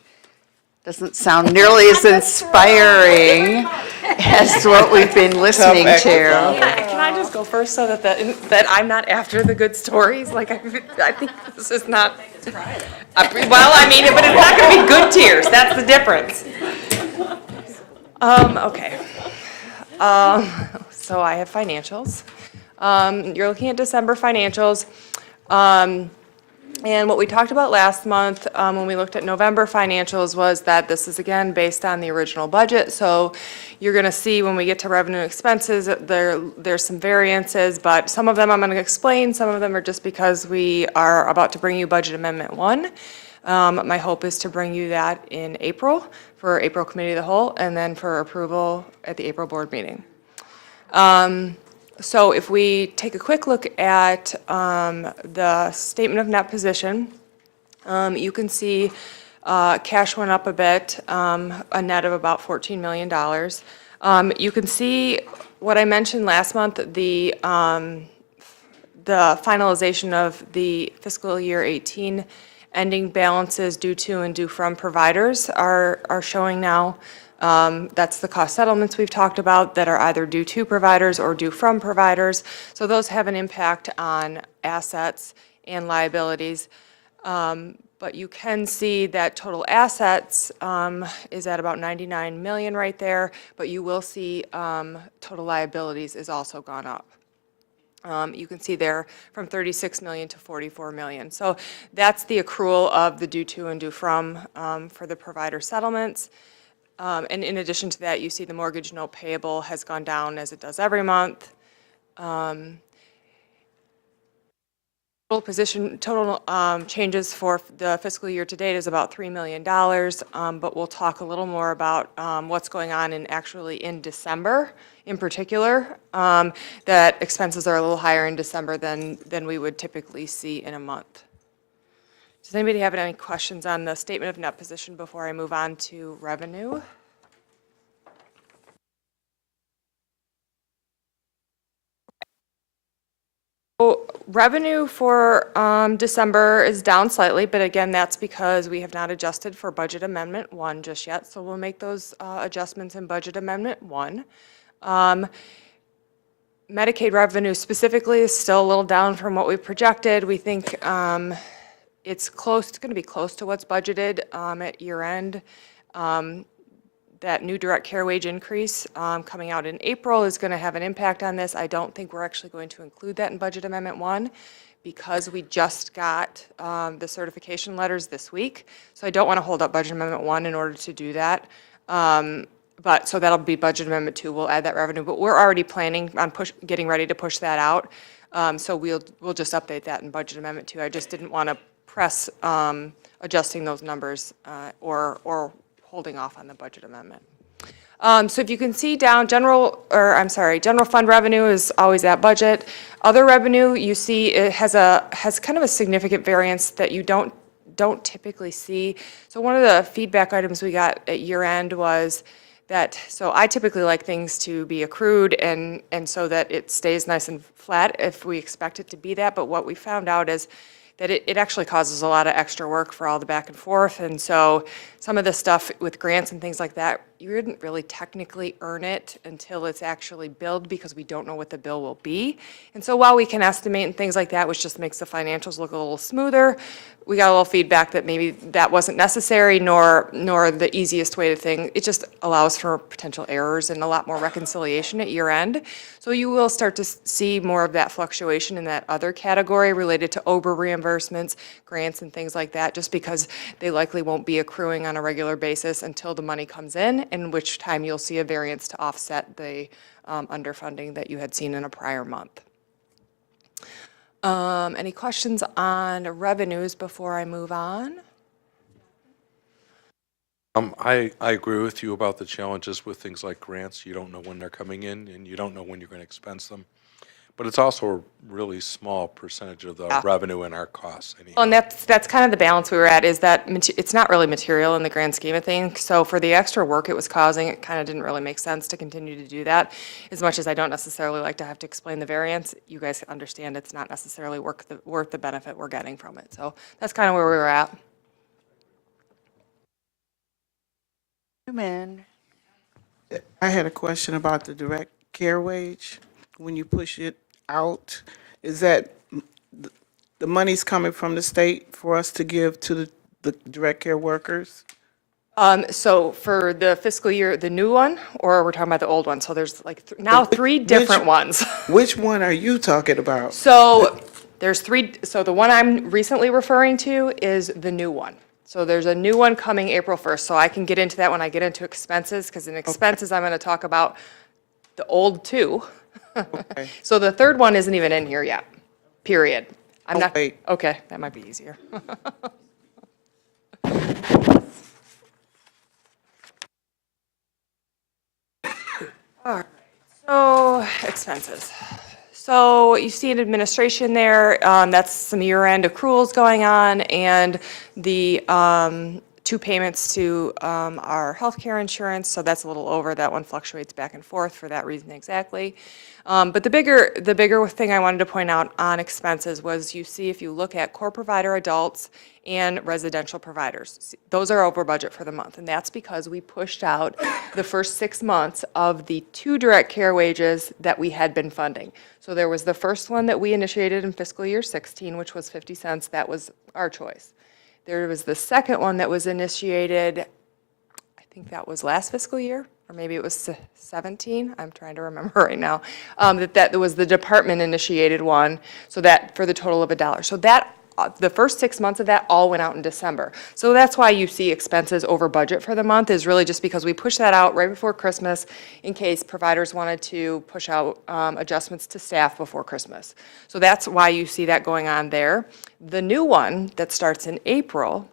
doesn't sound nearly as inspiring as what we've been listening to. Can I just go first so that I'm not after the good stories? Like, I think this is not. Well, I mean, but it's not going to be good tears. That's the difference. Okay. So I have financials. You're looking at December financials. And what we talked about last month when we looked at November financials was that this is, again, based on the original budget. So you're going to see when we get to revenue and expenses, there's some variances, but some of them I'm going to explain. Some of them are just because we are about to bring you Budget Amendment 1. My hope is to bring you that in April for April Committee of the Whole, and then for approval at the April board meeting. So if we take a quick look at the statement of net position, you can see cash went up a bit, a net of about $14 million. You can see what I mentioned last month, the finalization of the fiscal year 18 ending balances due to and due from providers are showing now. That's the cost settlements we've talked about that are either due to providers or due from providers. So those have an impact on assets and liabilities. But you can see that total assets is at about 99 million right there, but you will see total liabilities is also gone up. You can see there from 36 million to 44 million. So that's the accrual of the due to and due from for the provider settlements. And in addition to that, you see the mortgage note payable has gone down as it does every month. Total changes for the fiscal year to date is about $3 million, but we'll talk a little more about what's going on in December in particular, that expenses are a little higher in December than we would typically see in a month. Does anybody have any questions on the statement of net position before I move on to revenue? So revenue for December is down slightly, but again, that's because we have not adjusted for Budget Amendment 1 just yet. So we'll make those adjustments in Budget Amendment 1. Medicaid revenue specifically is still a little down from what we projected. We think it's going to be close to what's budgeted at year end. That new direct care wage increase coming out in April is going to have an impact on this. I don't think we're actually going to include that in Budget Amendment 1 because we just got the certification letters this week. So I don't want to hold up Budget Amendment 1 in order to do that. But, so that'll be Budget Amendment 2, we'll add that revenue, but we're already planning on getting ready to push that out. So we'll just update that in Budget Amendment 2. I just didn't want to press adjusting those numbers or holding off on the budget amendment. So if you can see down, general fund revenue is always at budget. Other revenue, you see it has kind of a significant variance that you don't typically see. So one of the feedback items we got at year end was that, so I typically like things to be accrued and so that it stays nice and flat if we expect it to be that, but what we found out is that it actually causes a lot of extra work for all the back and forth, and so some of the stuff with grants and things like that, you wouldn't really technically earn it until it's actually billed because we don't know what the bill will be. And so while we can estimate and things like that, which just makes the financials look a little smoother, we got a little feedback that maybe that wasn't necessary nor the easiest way to think. It just allows for potential errors and a lot more reconciliation at year end. So you will start to see more of that fluctuation in that other category related to OBRA reimbursements, grants and things like that, just because they likely won't be accruing on a regular basis until the money comes in which time you'll see a variance to offset the underfunding that you had seen in a prior month. Any questions on revenues before I move on? I agree with you about the challenges with things like grants. You don't know when they're coming in, and you don't know when you're going to expense them. But it's also a really small percentage of the revenue and our costs. Anyhow. Well, and that's kind of the balance we were at, is that it's not really material in the grand scheme of things. So for the extra work it was causing, it kind of didn't really make sense to continue to do that. As much as I don't necessarily like to have to explain the variance, you guys understand it's not necessarily worth the benefit we're getting from it. So that's kind of where we were at. Newman. I had a question about the direct care wage. When you push it out, is that the money's coming from the state for us to give to the direct care workers? So for the fiscal year, the new one, or we're talking about the old one? So there's like now three different ones. Which one are you talking about? So there's three. So the one I'm recently referring to is the new one. So there's a new one coming April 1st. So I can get into that when I get into expenses, because in expenses I'm going to talk about the old two. Okay. So the third one isn't even in here yet, period. I'm not, wait. okay, that might be easier. All right, so expenses. So what you see in administration there, that's some year-end accruals going on, and the two payments to our healthcare insurance, so that's a little over. That one fluctuates back and forth for that reason exactly. But the bigger thing I wanted to point out on expenses was, you see, if you look at core provider adults and residential providers, those are over budget for the month, and that's because we pushed out the first 6 months of the 2 direct care wages that we had been funding. So there was the first one that we initiated in fiscal year 16, which was 50 cents. That was our choice. There was the second one that was initiated, I think that was last fiscal year, or maybe it was 17, I'm trying to remember right now, that was the department-initiated one, so that for the total of $1. So that, the first 6 months of that all went out in December. So that's why you see expenses over budget for the month, is really just because we pushed that out right before Christmas in case providers wanted to push out adjustments to staff before Christmas. So that's why you see that going on there. The new one that starts in April,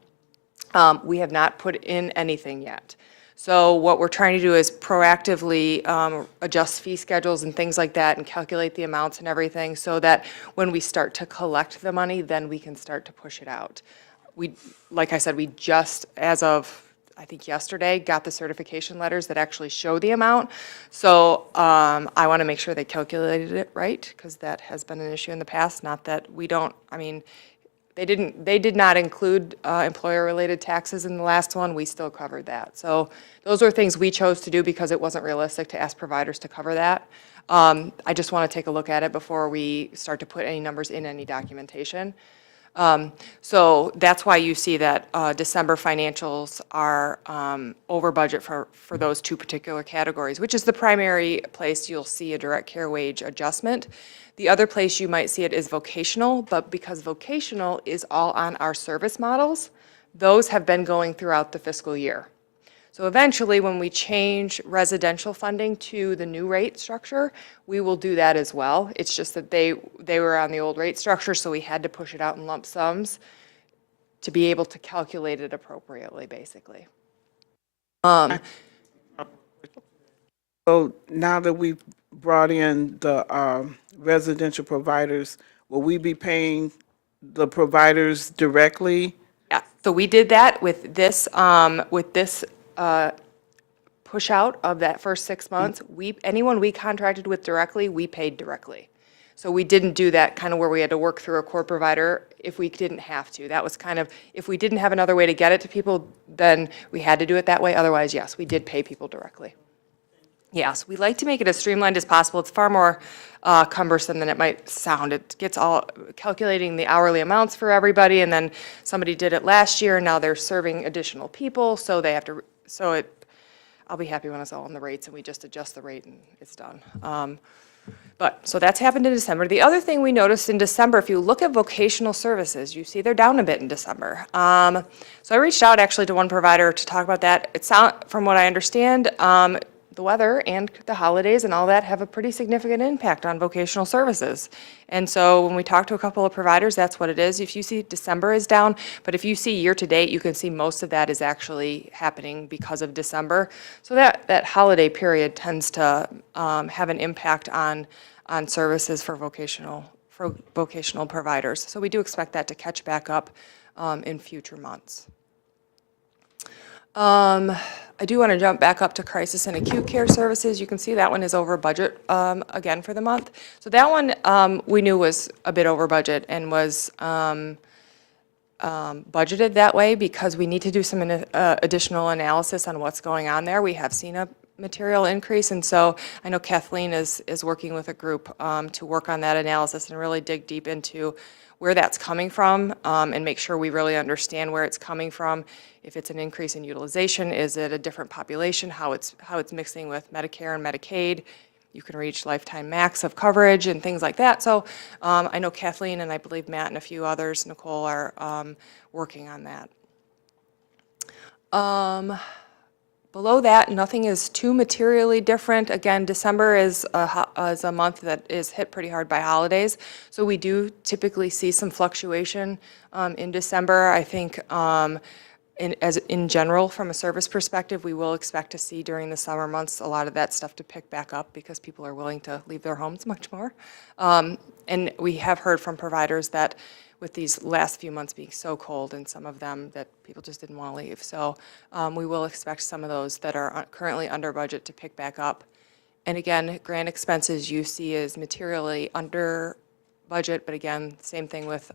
we have not put in anything yet. So what we're trying to do is proactively adjust fee schedules and things like that, and calculate the amounts and everything, so that when we start to collect the money, then we can start to push it out. Like I said, we just, as of, I think yesterday, got the certification letters that actually show the amount. So I want to make sure they calculated it right, because that has been an issue in the past. Not that we don't, I mean, they did not include employer-related taxes in the last one. We still covered that. So those are things we chose to do because it wasn't realistic to ask providers to cover that. I just want to take a look at it before we start to put any numbers in any documentation. So that's why you see that December financials are over budget for those two particular categories, which is the primary place you'll see a direct care wage adjustment. The other place you might see it is vocational, but because vocational is all on our service models, those have been going throughout the fiscal year. So eventually, when we change residential funding to the new rate structure, we will do that as well. It's just that they were on the old rate structure, so we had to push it out in lump sums to be able to calculate it appropriately, basically. So now that we've brought in the residential providers, will we be paying the providers directly? Yeah, so we did that with this push out of that first 6 months. Anyone we contracted with directly, we paid directly. So we didn't do that kind of where we had to work through a core provider if we didn't have to. That was kind of, if we didn't have another way to get it to people, then we had to do it that way. Otherwise, yes, we did pay people directly. Yes, we like to make it as streamlined as possible. It's far more cumbersome than it might sound. It gets all calculating the hourly amounts for everybody, and then somebody did it last year, and now they're serving additional people, so they have to, I'll be happy when it's all in the rates and we just adjust the rate and it's done. So that's happened in December. The other thing we noticed in December, if you look at vocational services, you see they're down a bit in December. So I reached out actually to one provider to talk about that. From what I understand, the weather and the holidays and all that have a pretty significant impact on vocational services. And so when we talk to a couple of providers, that's what it is. If you see December is down, but if you see year to date, you can see most of that is actually happening because of December. So that holiday period tends to have an impact on services for vocational providers. So we do expect that to catch back up in future months. I do want to jump back up to crisis and acute care services. You can see that one is over budget again for the month. So that one we knew was a bit over budget and was budgeted that way because we need to do some additional analysis on what's going on there. We have seen a material increase, and so I know Kathleen is working with a group to work on that analysis and really dig deep into where that's coming from and make sure we really understand where it's coming from. If it's an increase in utilization, is it a different population, how it's mixing with Medicare and Medicaid. You can reach lifetime max of coverage and things like that. So I know Kathleen and I believe Matt and a few others, Nicole, are working on that. Below that, nothing is too materially different. Again, December is a month that is hit pretty hard by holidays, so we do typically see some fluctuation in December. I think in general, from a service perspective, we will expect to see during the summer months a lot of that stuff to pick back up because people are willing to leave their homes much more. And we have heard from providers that with these last few months being so cold and some of them that people just didn't want to leave. So we will expect some of those that are currently under budget to pick back up. And again, grant expenses you see is materially under budget, but again, same thing with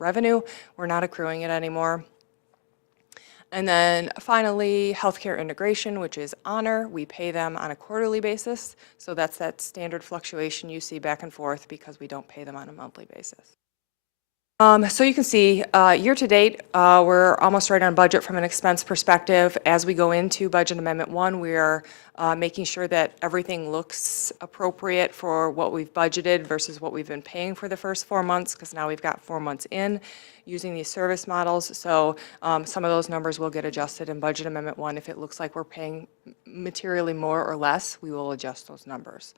revenue. We're not accruing it anymore. And then finally, healthcare integration, which is Honor. We pay them on a quarterly basis. So that's that standard fluctuation you see back and forth because we don't pay them on a monthly basis. So you can see year to date, we're almost right on budget from an expense perspective. As we go into Budget Amendment 1, we are making sure that everything looks appropriate for what we've budgeted versus what we've been paying for the first 4 months, because now we've got 4 months in using these service models. So some of those numbers will get adjusted in Budget Amendment 1. If it looks like we're paying materially more or less, we will adjust those numbers.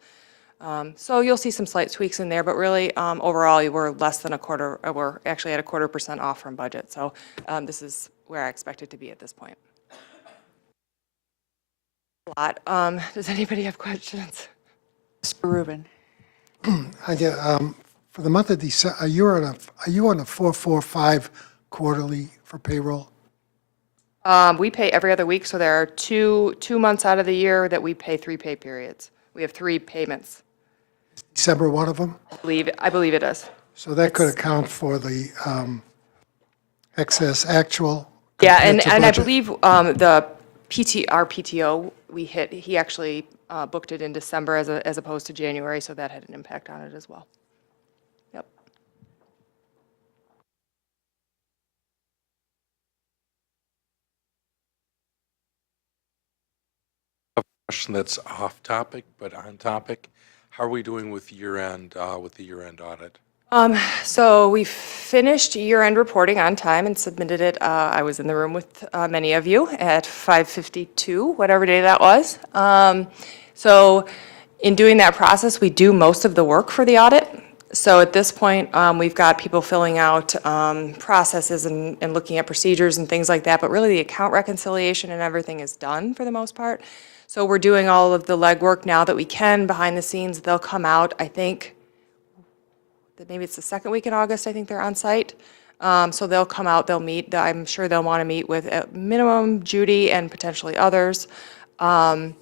So you'll see some slight tweaks in there, but really overall we're less than a quarter, we're actually at 0.25% off from budget. So this is where I expect it to be at this point. A lot. Does anybody have questions? Mr. Rubin. For the month of December, are you on a 445 quarterly for payroll? We pay every other week, so there are two months out of the year that we pay 3 pay periods. We have 3 payments. December one of them? I believe it is. So that could account for the excess actual. Yeah, and I budget. believe the our PTO he actually booked it in December as opposed to January, so that had an impact on it as well. Yep. Question that's off topic, but on topic. How are we doing with year-end, with the year-end audit? So we finished year-end reporting on time and submitted it. I was in the room with many of you at 5:52, whatever day that was. So in doing that process, we do most of the work for the audit. So at this point, we've got people filling out processes and looking at procedures and things like that, but really the account reconciliation and everything is done for the most part. So we're doing all of the legwork now that we can behind the scenes. They'll come out, I think, maybe it's the second week in August, I think they're on site. So they'll come out, they'll meet, I'm sure they'll want to meet with at minimum Judy and potentially others, and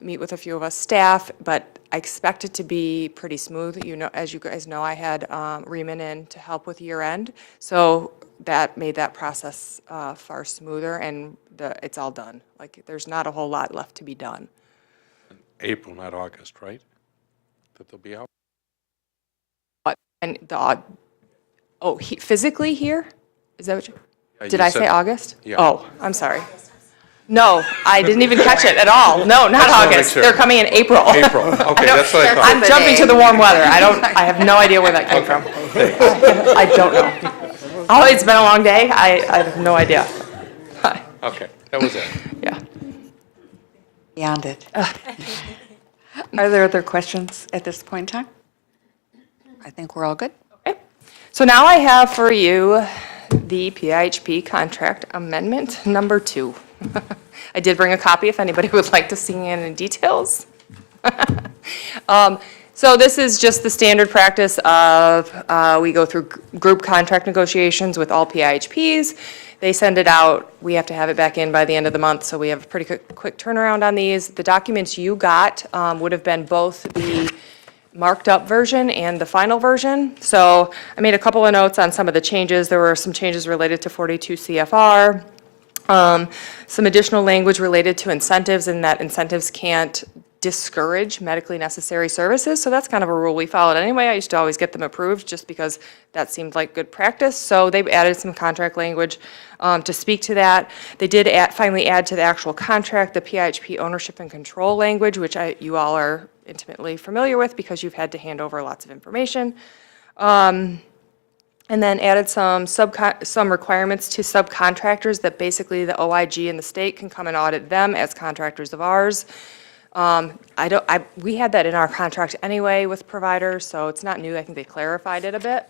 meet with a few of us staff, but I expect it to be pretty smooth. You know, as you guys know, I had Riemann in to help with year end, so that made that process far smoother, and it's all done. Like, there's not a whole lot left to be done. April, not August, right? That they'll be out? And physically here? Is that what you? Yeah, Did you I say said- August? Yeah. Oh, I'm sorry. No, I didn't even catch it at all. No, not Just wanna make August. sure. They're coming in April. April, okay, that's what I thought. I'm jumping to the warm weather. I have no idea where that came from. I don't know. Oh, it's been a long day. I have no idea. Okay, that was it. Yeah. Beyond it. Are there other questions at this point in time? I think we're all good. So now I have for you the PIHP contract amendment number 2. I did bring a copy if anybody would like to see any details. So this is just the standard practice of, we go through group contract negotiations with all PIHPs. They send it out. We have to have it back in by the end of the month, so we have a pretty quick turnaround on these. The documents you got would have been both the marked up version and the final version. So I made a couple of notes on some of the changes. There were some changes related to 42 CFR, some additional language related to incentives, and that incentives can't discourage medically necessary services. So that's kind of a rule we followed anyway. I used to always get them approved just because that seemed like good practice. So they've added some contract language to speak to that. They did finally add to the actual contract the PIHP ownership and control language, which you all are intimately familiar with because you've had to hand over lots of information. And then added some requirements to subcontractors that basically the OIG and the state can come and audit them as contractors of ours. We had that in our contract anyway with providers, so it's not new. I think they clarified it a bit.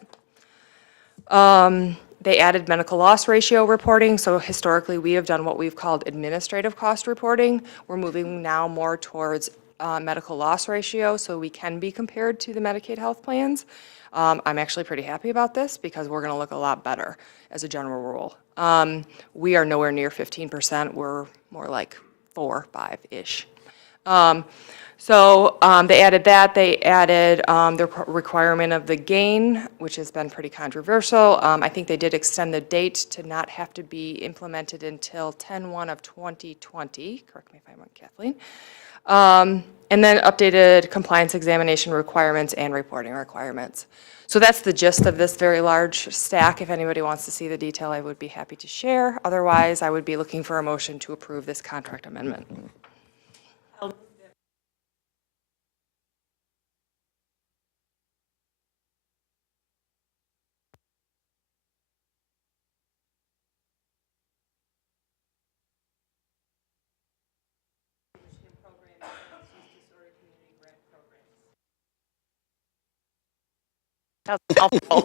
They added medical loss ratio reporting. So historically, we have done what we've called administrative cost reporting. We're moving now more towards medical loss ratio, so we can be compared to the Medicaid health plans. I'm actually pretty happy about this because we're going to look a lot better as a general rule. We are nowhere near 15%. We're more like 4, 5-ish. They added that. They added the requirement of the gain, which has been pretty controversial. I think they did extend the date to not have to be implemented until 10/1 of 2020. Correct me if I'm wrong, Kathleen. And then updated compliance examination requirements and reporting requirements. So that's the gist of this very large stack. If anybody wants to see the detail, I would be happy to share. Otherwise, I would be looking for a motion to approve this contract amendment.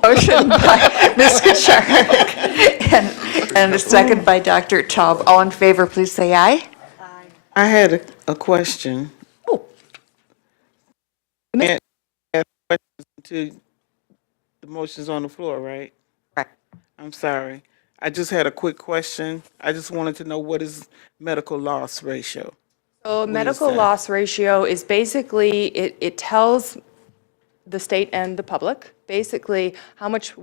Motion by Ms. Kucharek and a second by Dr. Taub. All in favor, please say aye. I had a question. Oh. And ask questions to the motions on the floor, right? Correct. I'm sorry. I just had a quick question. I just wanted to know, what is medical loss ratio? So is medical that? loss ratio is basically, it tells the state and the public, basically, how much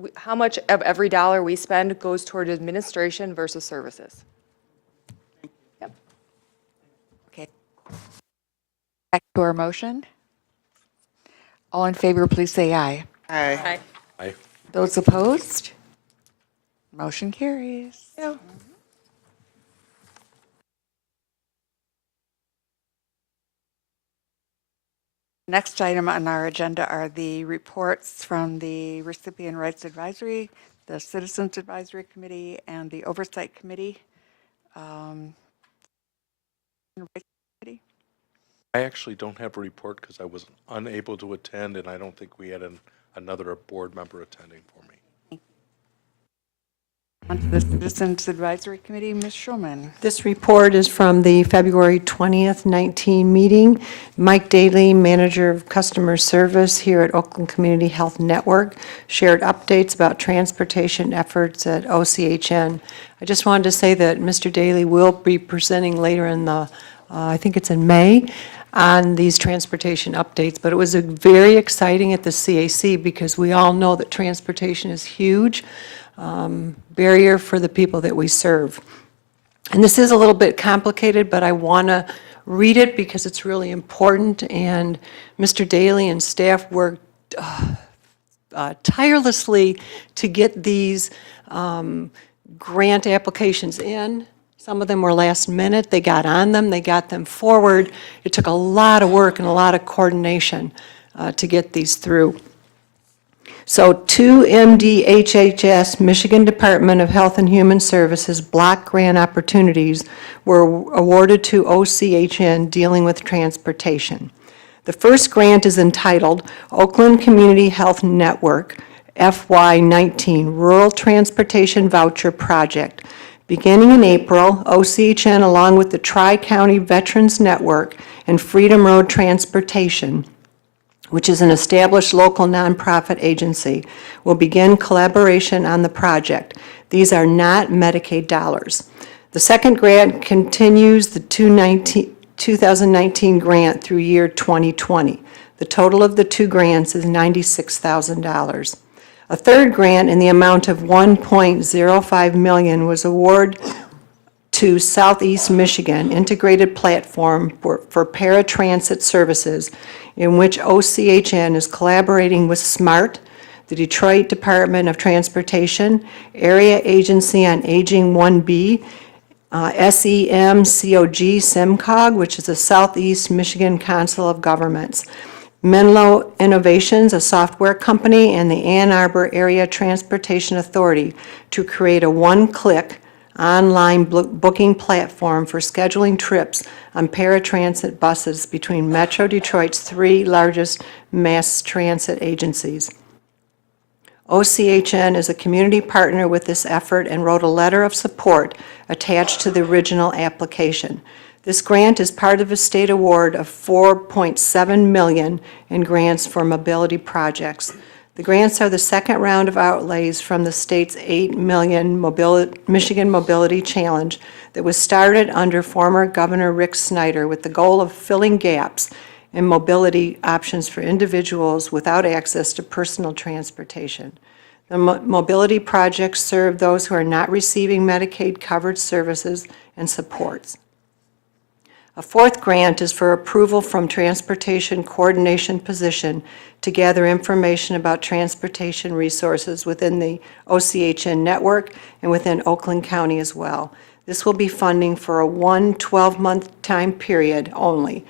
of every dollar we spend goes toward administration versus services. Yep. Okay. Back to our motion. All in favor, please say aye. Aye. Aye. Those opposed? Motion carries. Yeah. Next item on our agenda are the reports from the Recipient Rights Advisory, the Citizens Advisory Committee, and the Oversight Committee. Rights Committee. I actually don't have a report because I was unable to attend, and I don't think we had another board member attending for me. On to the Citizens Advisory Committee, Ms. Schulman. This report is from the February 20th, 19 meeting. Mike Daly, Manager of Customer Service here at Oakland Community Health Network, shared updates about transportation efforts at OCHN. I just wanted to say that Mr. Daly will be presenting later in the, I think it's in May, on these transportation updates, but it was very exciting at the CAC because we all know that transportation is huge. Barrier for the people that we serve. And this is a little bit complicated, but I want to read it because it's really important. And Mr. Daly and staff worked tirelessly to get these grant applications in. Some of them were last minute. They got on them. They got them forward. It took a lot of work and a lot of coordination to get these through. So 2 MDHHS, Michigan Department of Health and Human Services, block grant opportunities were awarded to OCHN dealing with transportation. The first grant is entitled Oakland Community Health Network FY19 Rural Transportation Voucher Project. Beginning in April, OCHN, along with the Tri-County Veterans Network and Freedom Road Transportation, which is an established local nonprofit agency, will begin collaboration on the project. These are not Medicaid dollars. The second grant continues the 2019 grant through year 2020. The total of the two grants is $96,000. A third grant in the amount of $1.05 million was awarded to Southeast Michigan Integrated Platform for Paratransit Services, in which OCHN is collaborating with SMART, the Detroit Department of Transportation, Area Agency on Aging 1B, SEMCOG, SEMCOG, which is the Southeast Michigan Council of Governments, Menlo Innovations, a software company, and the Ann Arbor Area Transportation Authority to create a one-click online booking platform for scheduling trips on paratransit buses between Metro Detroit's 3 largest mass transit agencies. OCHN is a community partner with this effort and wrote a letter of support attached to the original application. This grant is part of a state award of $4.7 million in grants for mobility projects. The grants are the second round of outlays from the state's $8 million Michigan Mobility Challenge that was started under former Governor Rick Snyder with the goal of filling gaps in mobility options for individuals without access to personal transportation. The mobility projects serve those who are not receiving Medicaid-covered services and supports. A fourth grant is for approval from Transportation Coordination Position to gather information about transportation resources within the OCHN network and within Oakland County as well. This will be funding for a 12-month time period only.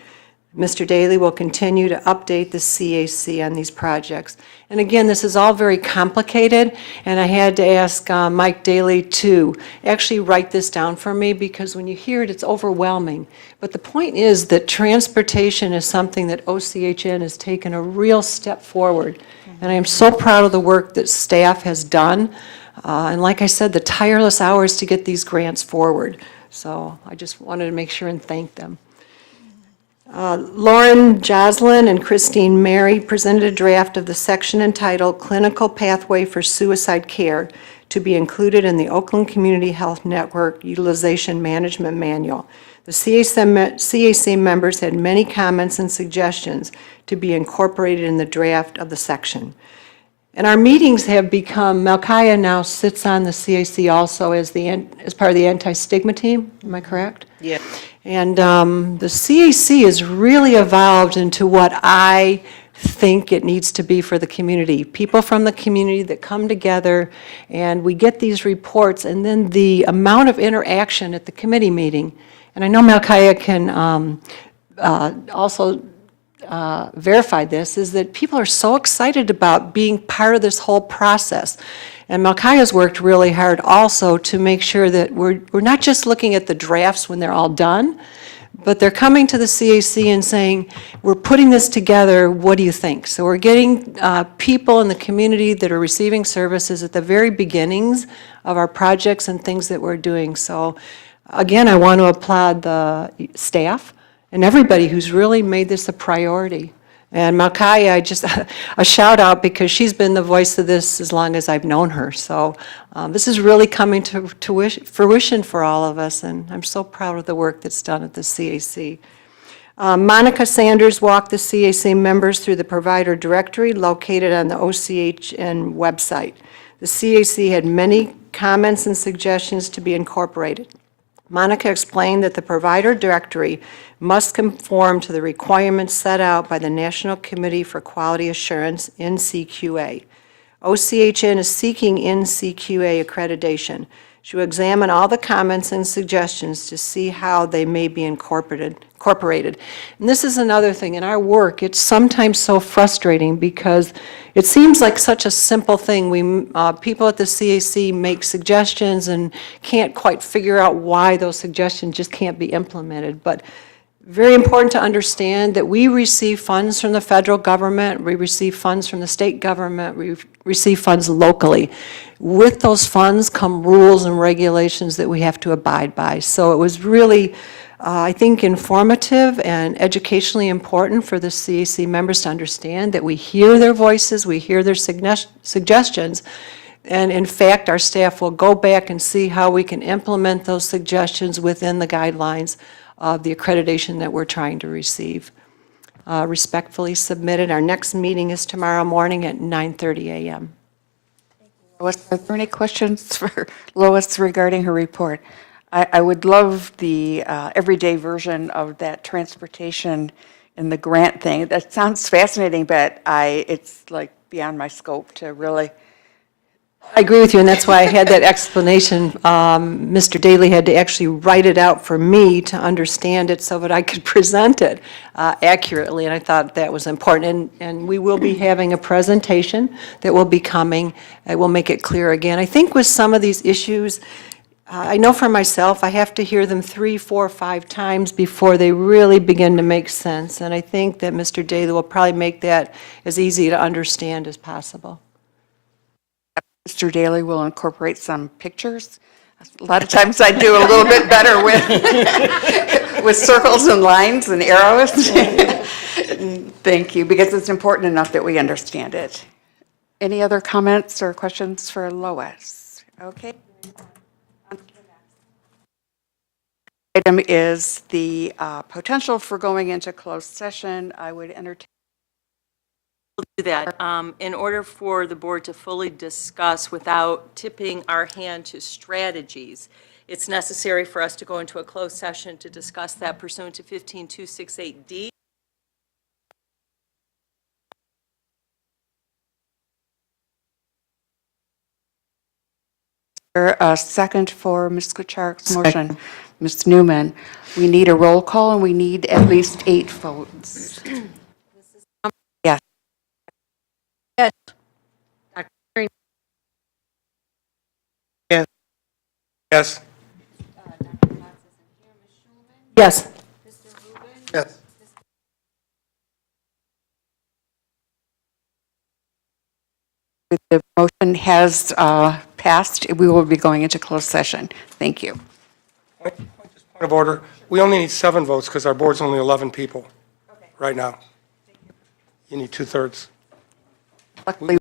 Mr. Daly will continue to update the CAC on these projects. And again, this is all very complicated, and I had to ask Mike Daly to actually write this down for me because when you hear it, it's overwhelming. But the point is that transportation is something that OCHN has taken a real step forward. And I am so proud of the work that staff has done. And like I said, the tireless hours to get these grants forward. So I just wanted to make sure and thank them. Lauren Joslin and Christine Mary presented a draft of the section entitled Clinical Pathway for Suicide Care to be included in the Oakland Community Health Network Utilization Management Manual. The CAC members had many comments and suggestions to be incorporated in the draft of the section. And our meetings have become, Malkia now sits on the CAC also as part of the anti-stigma team, am I correct? Yeah. And the CAC has really evolved into what I think it needs to be for the community. People from the community that come together and we get these reports and then the amount of interaction at the committee meeting. And I know Malkia can also verified this, is that people are so excited about being part of this whole process. And Malkaya's worked really hard also to make sure that we're not just looking at the drafts when they're all done, but they're coming to the CAC and saying, we're putting this together, what do you think? So we're getting people in the community that are receiving services at the very beginnings of our projects and things that we're doing. So again, I want to applaud the staff and everybody who's really made this a priority. And Malkaya, a shout out because she's been the voice of this as long as I've known her. So this is really coming to fruition for all of us, and I'm so proud of the work that's done at the CAC. Monica Sanders walked the CAC members through the provider directory located on the OCHN website. The CAC had many comments and suggestions to be incorporated. Monica explained that the provider directory must conform to the requirements set out by the National Committee for Quality Assurance, NCQA. OCHN is seeking NCQA accreditation. She will examine all the comments and suggestions to see how they may be incorporated. And this is another thing. In our work, it's sometimes so frustrating because it seems like such a simple thing. People at the CAC make suggestions and can't quite figure out why those suggestions just can't be implemented. But very important to understand that we receive funds from the federal government, we receive funds from the state government, we receive funds locally. With those funds come rules and regulations that we have to abide by. So it was really, I think, informative and educationally important for the CAC members to understand that we hear their voices, we hear their suggestions, and in fact, our staff will go back and see how we can implement those suggestions within the guidelines of the accreditation that we're trying to receive. Respectfully submitted. Our next meeting is tomorrow morning at 9:30 a.m. Lois, are there any questions for Lois regarding her report? I would love the everyday version of that transportation and the grant thing. That sounds fascinating, but it's like beyond my scope to really. I agree with you, and that's why I had that explanation. Mr. Daly had to actually write it out for me to understand it so that I could present it accurately, and I thought that was important. And we will be having a presentation that will be coming. I will make it clear again. I think with some of these issues, I know for myself, I have to hear them 3, 4, 5 times before they really begin to make sense, and I think that Mr. Daly will probably make that as easy to understand as possible. Mr. Daly will incorporate some pictures. A lot of times I do a little bit better with circles and lines and arrows. Thank you, because it's important enough that we understand it. Any other comments or questions for Lois? Okay. Item is the potential for going into closed session. I would entertain. Do that. In order for the board to fully discuss without tipping our hand to strategies, it's necessary for us to go into a closed session to discuss that pursuant to 15268D. A second for Ms. Kucharik's motion. Ms. Newman, we need a roll call and we need at least 8 votes. Yes. Yes. Yes. Yes. Yes. Yes. The motion has passed. We will be going into closed session. Thank you. Point of order. We only need 7 votes because our board's only 11 people right now. You need 2/3. Luckily,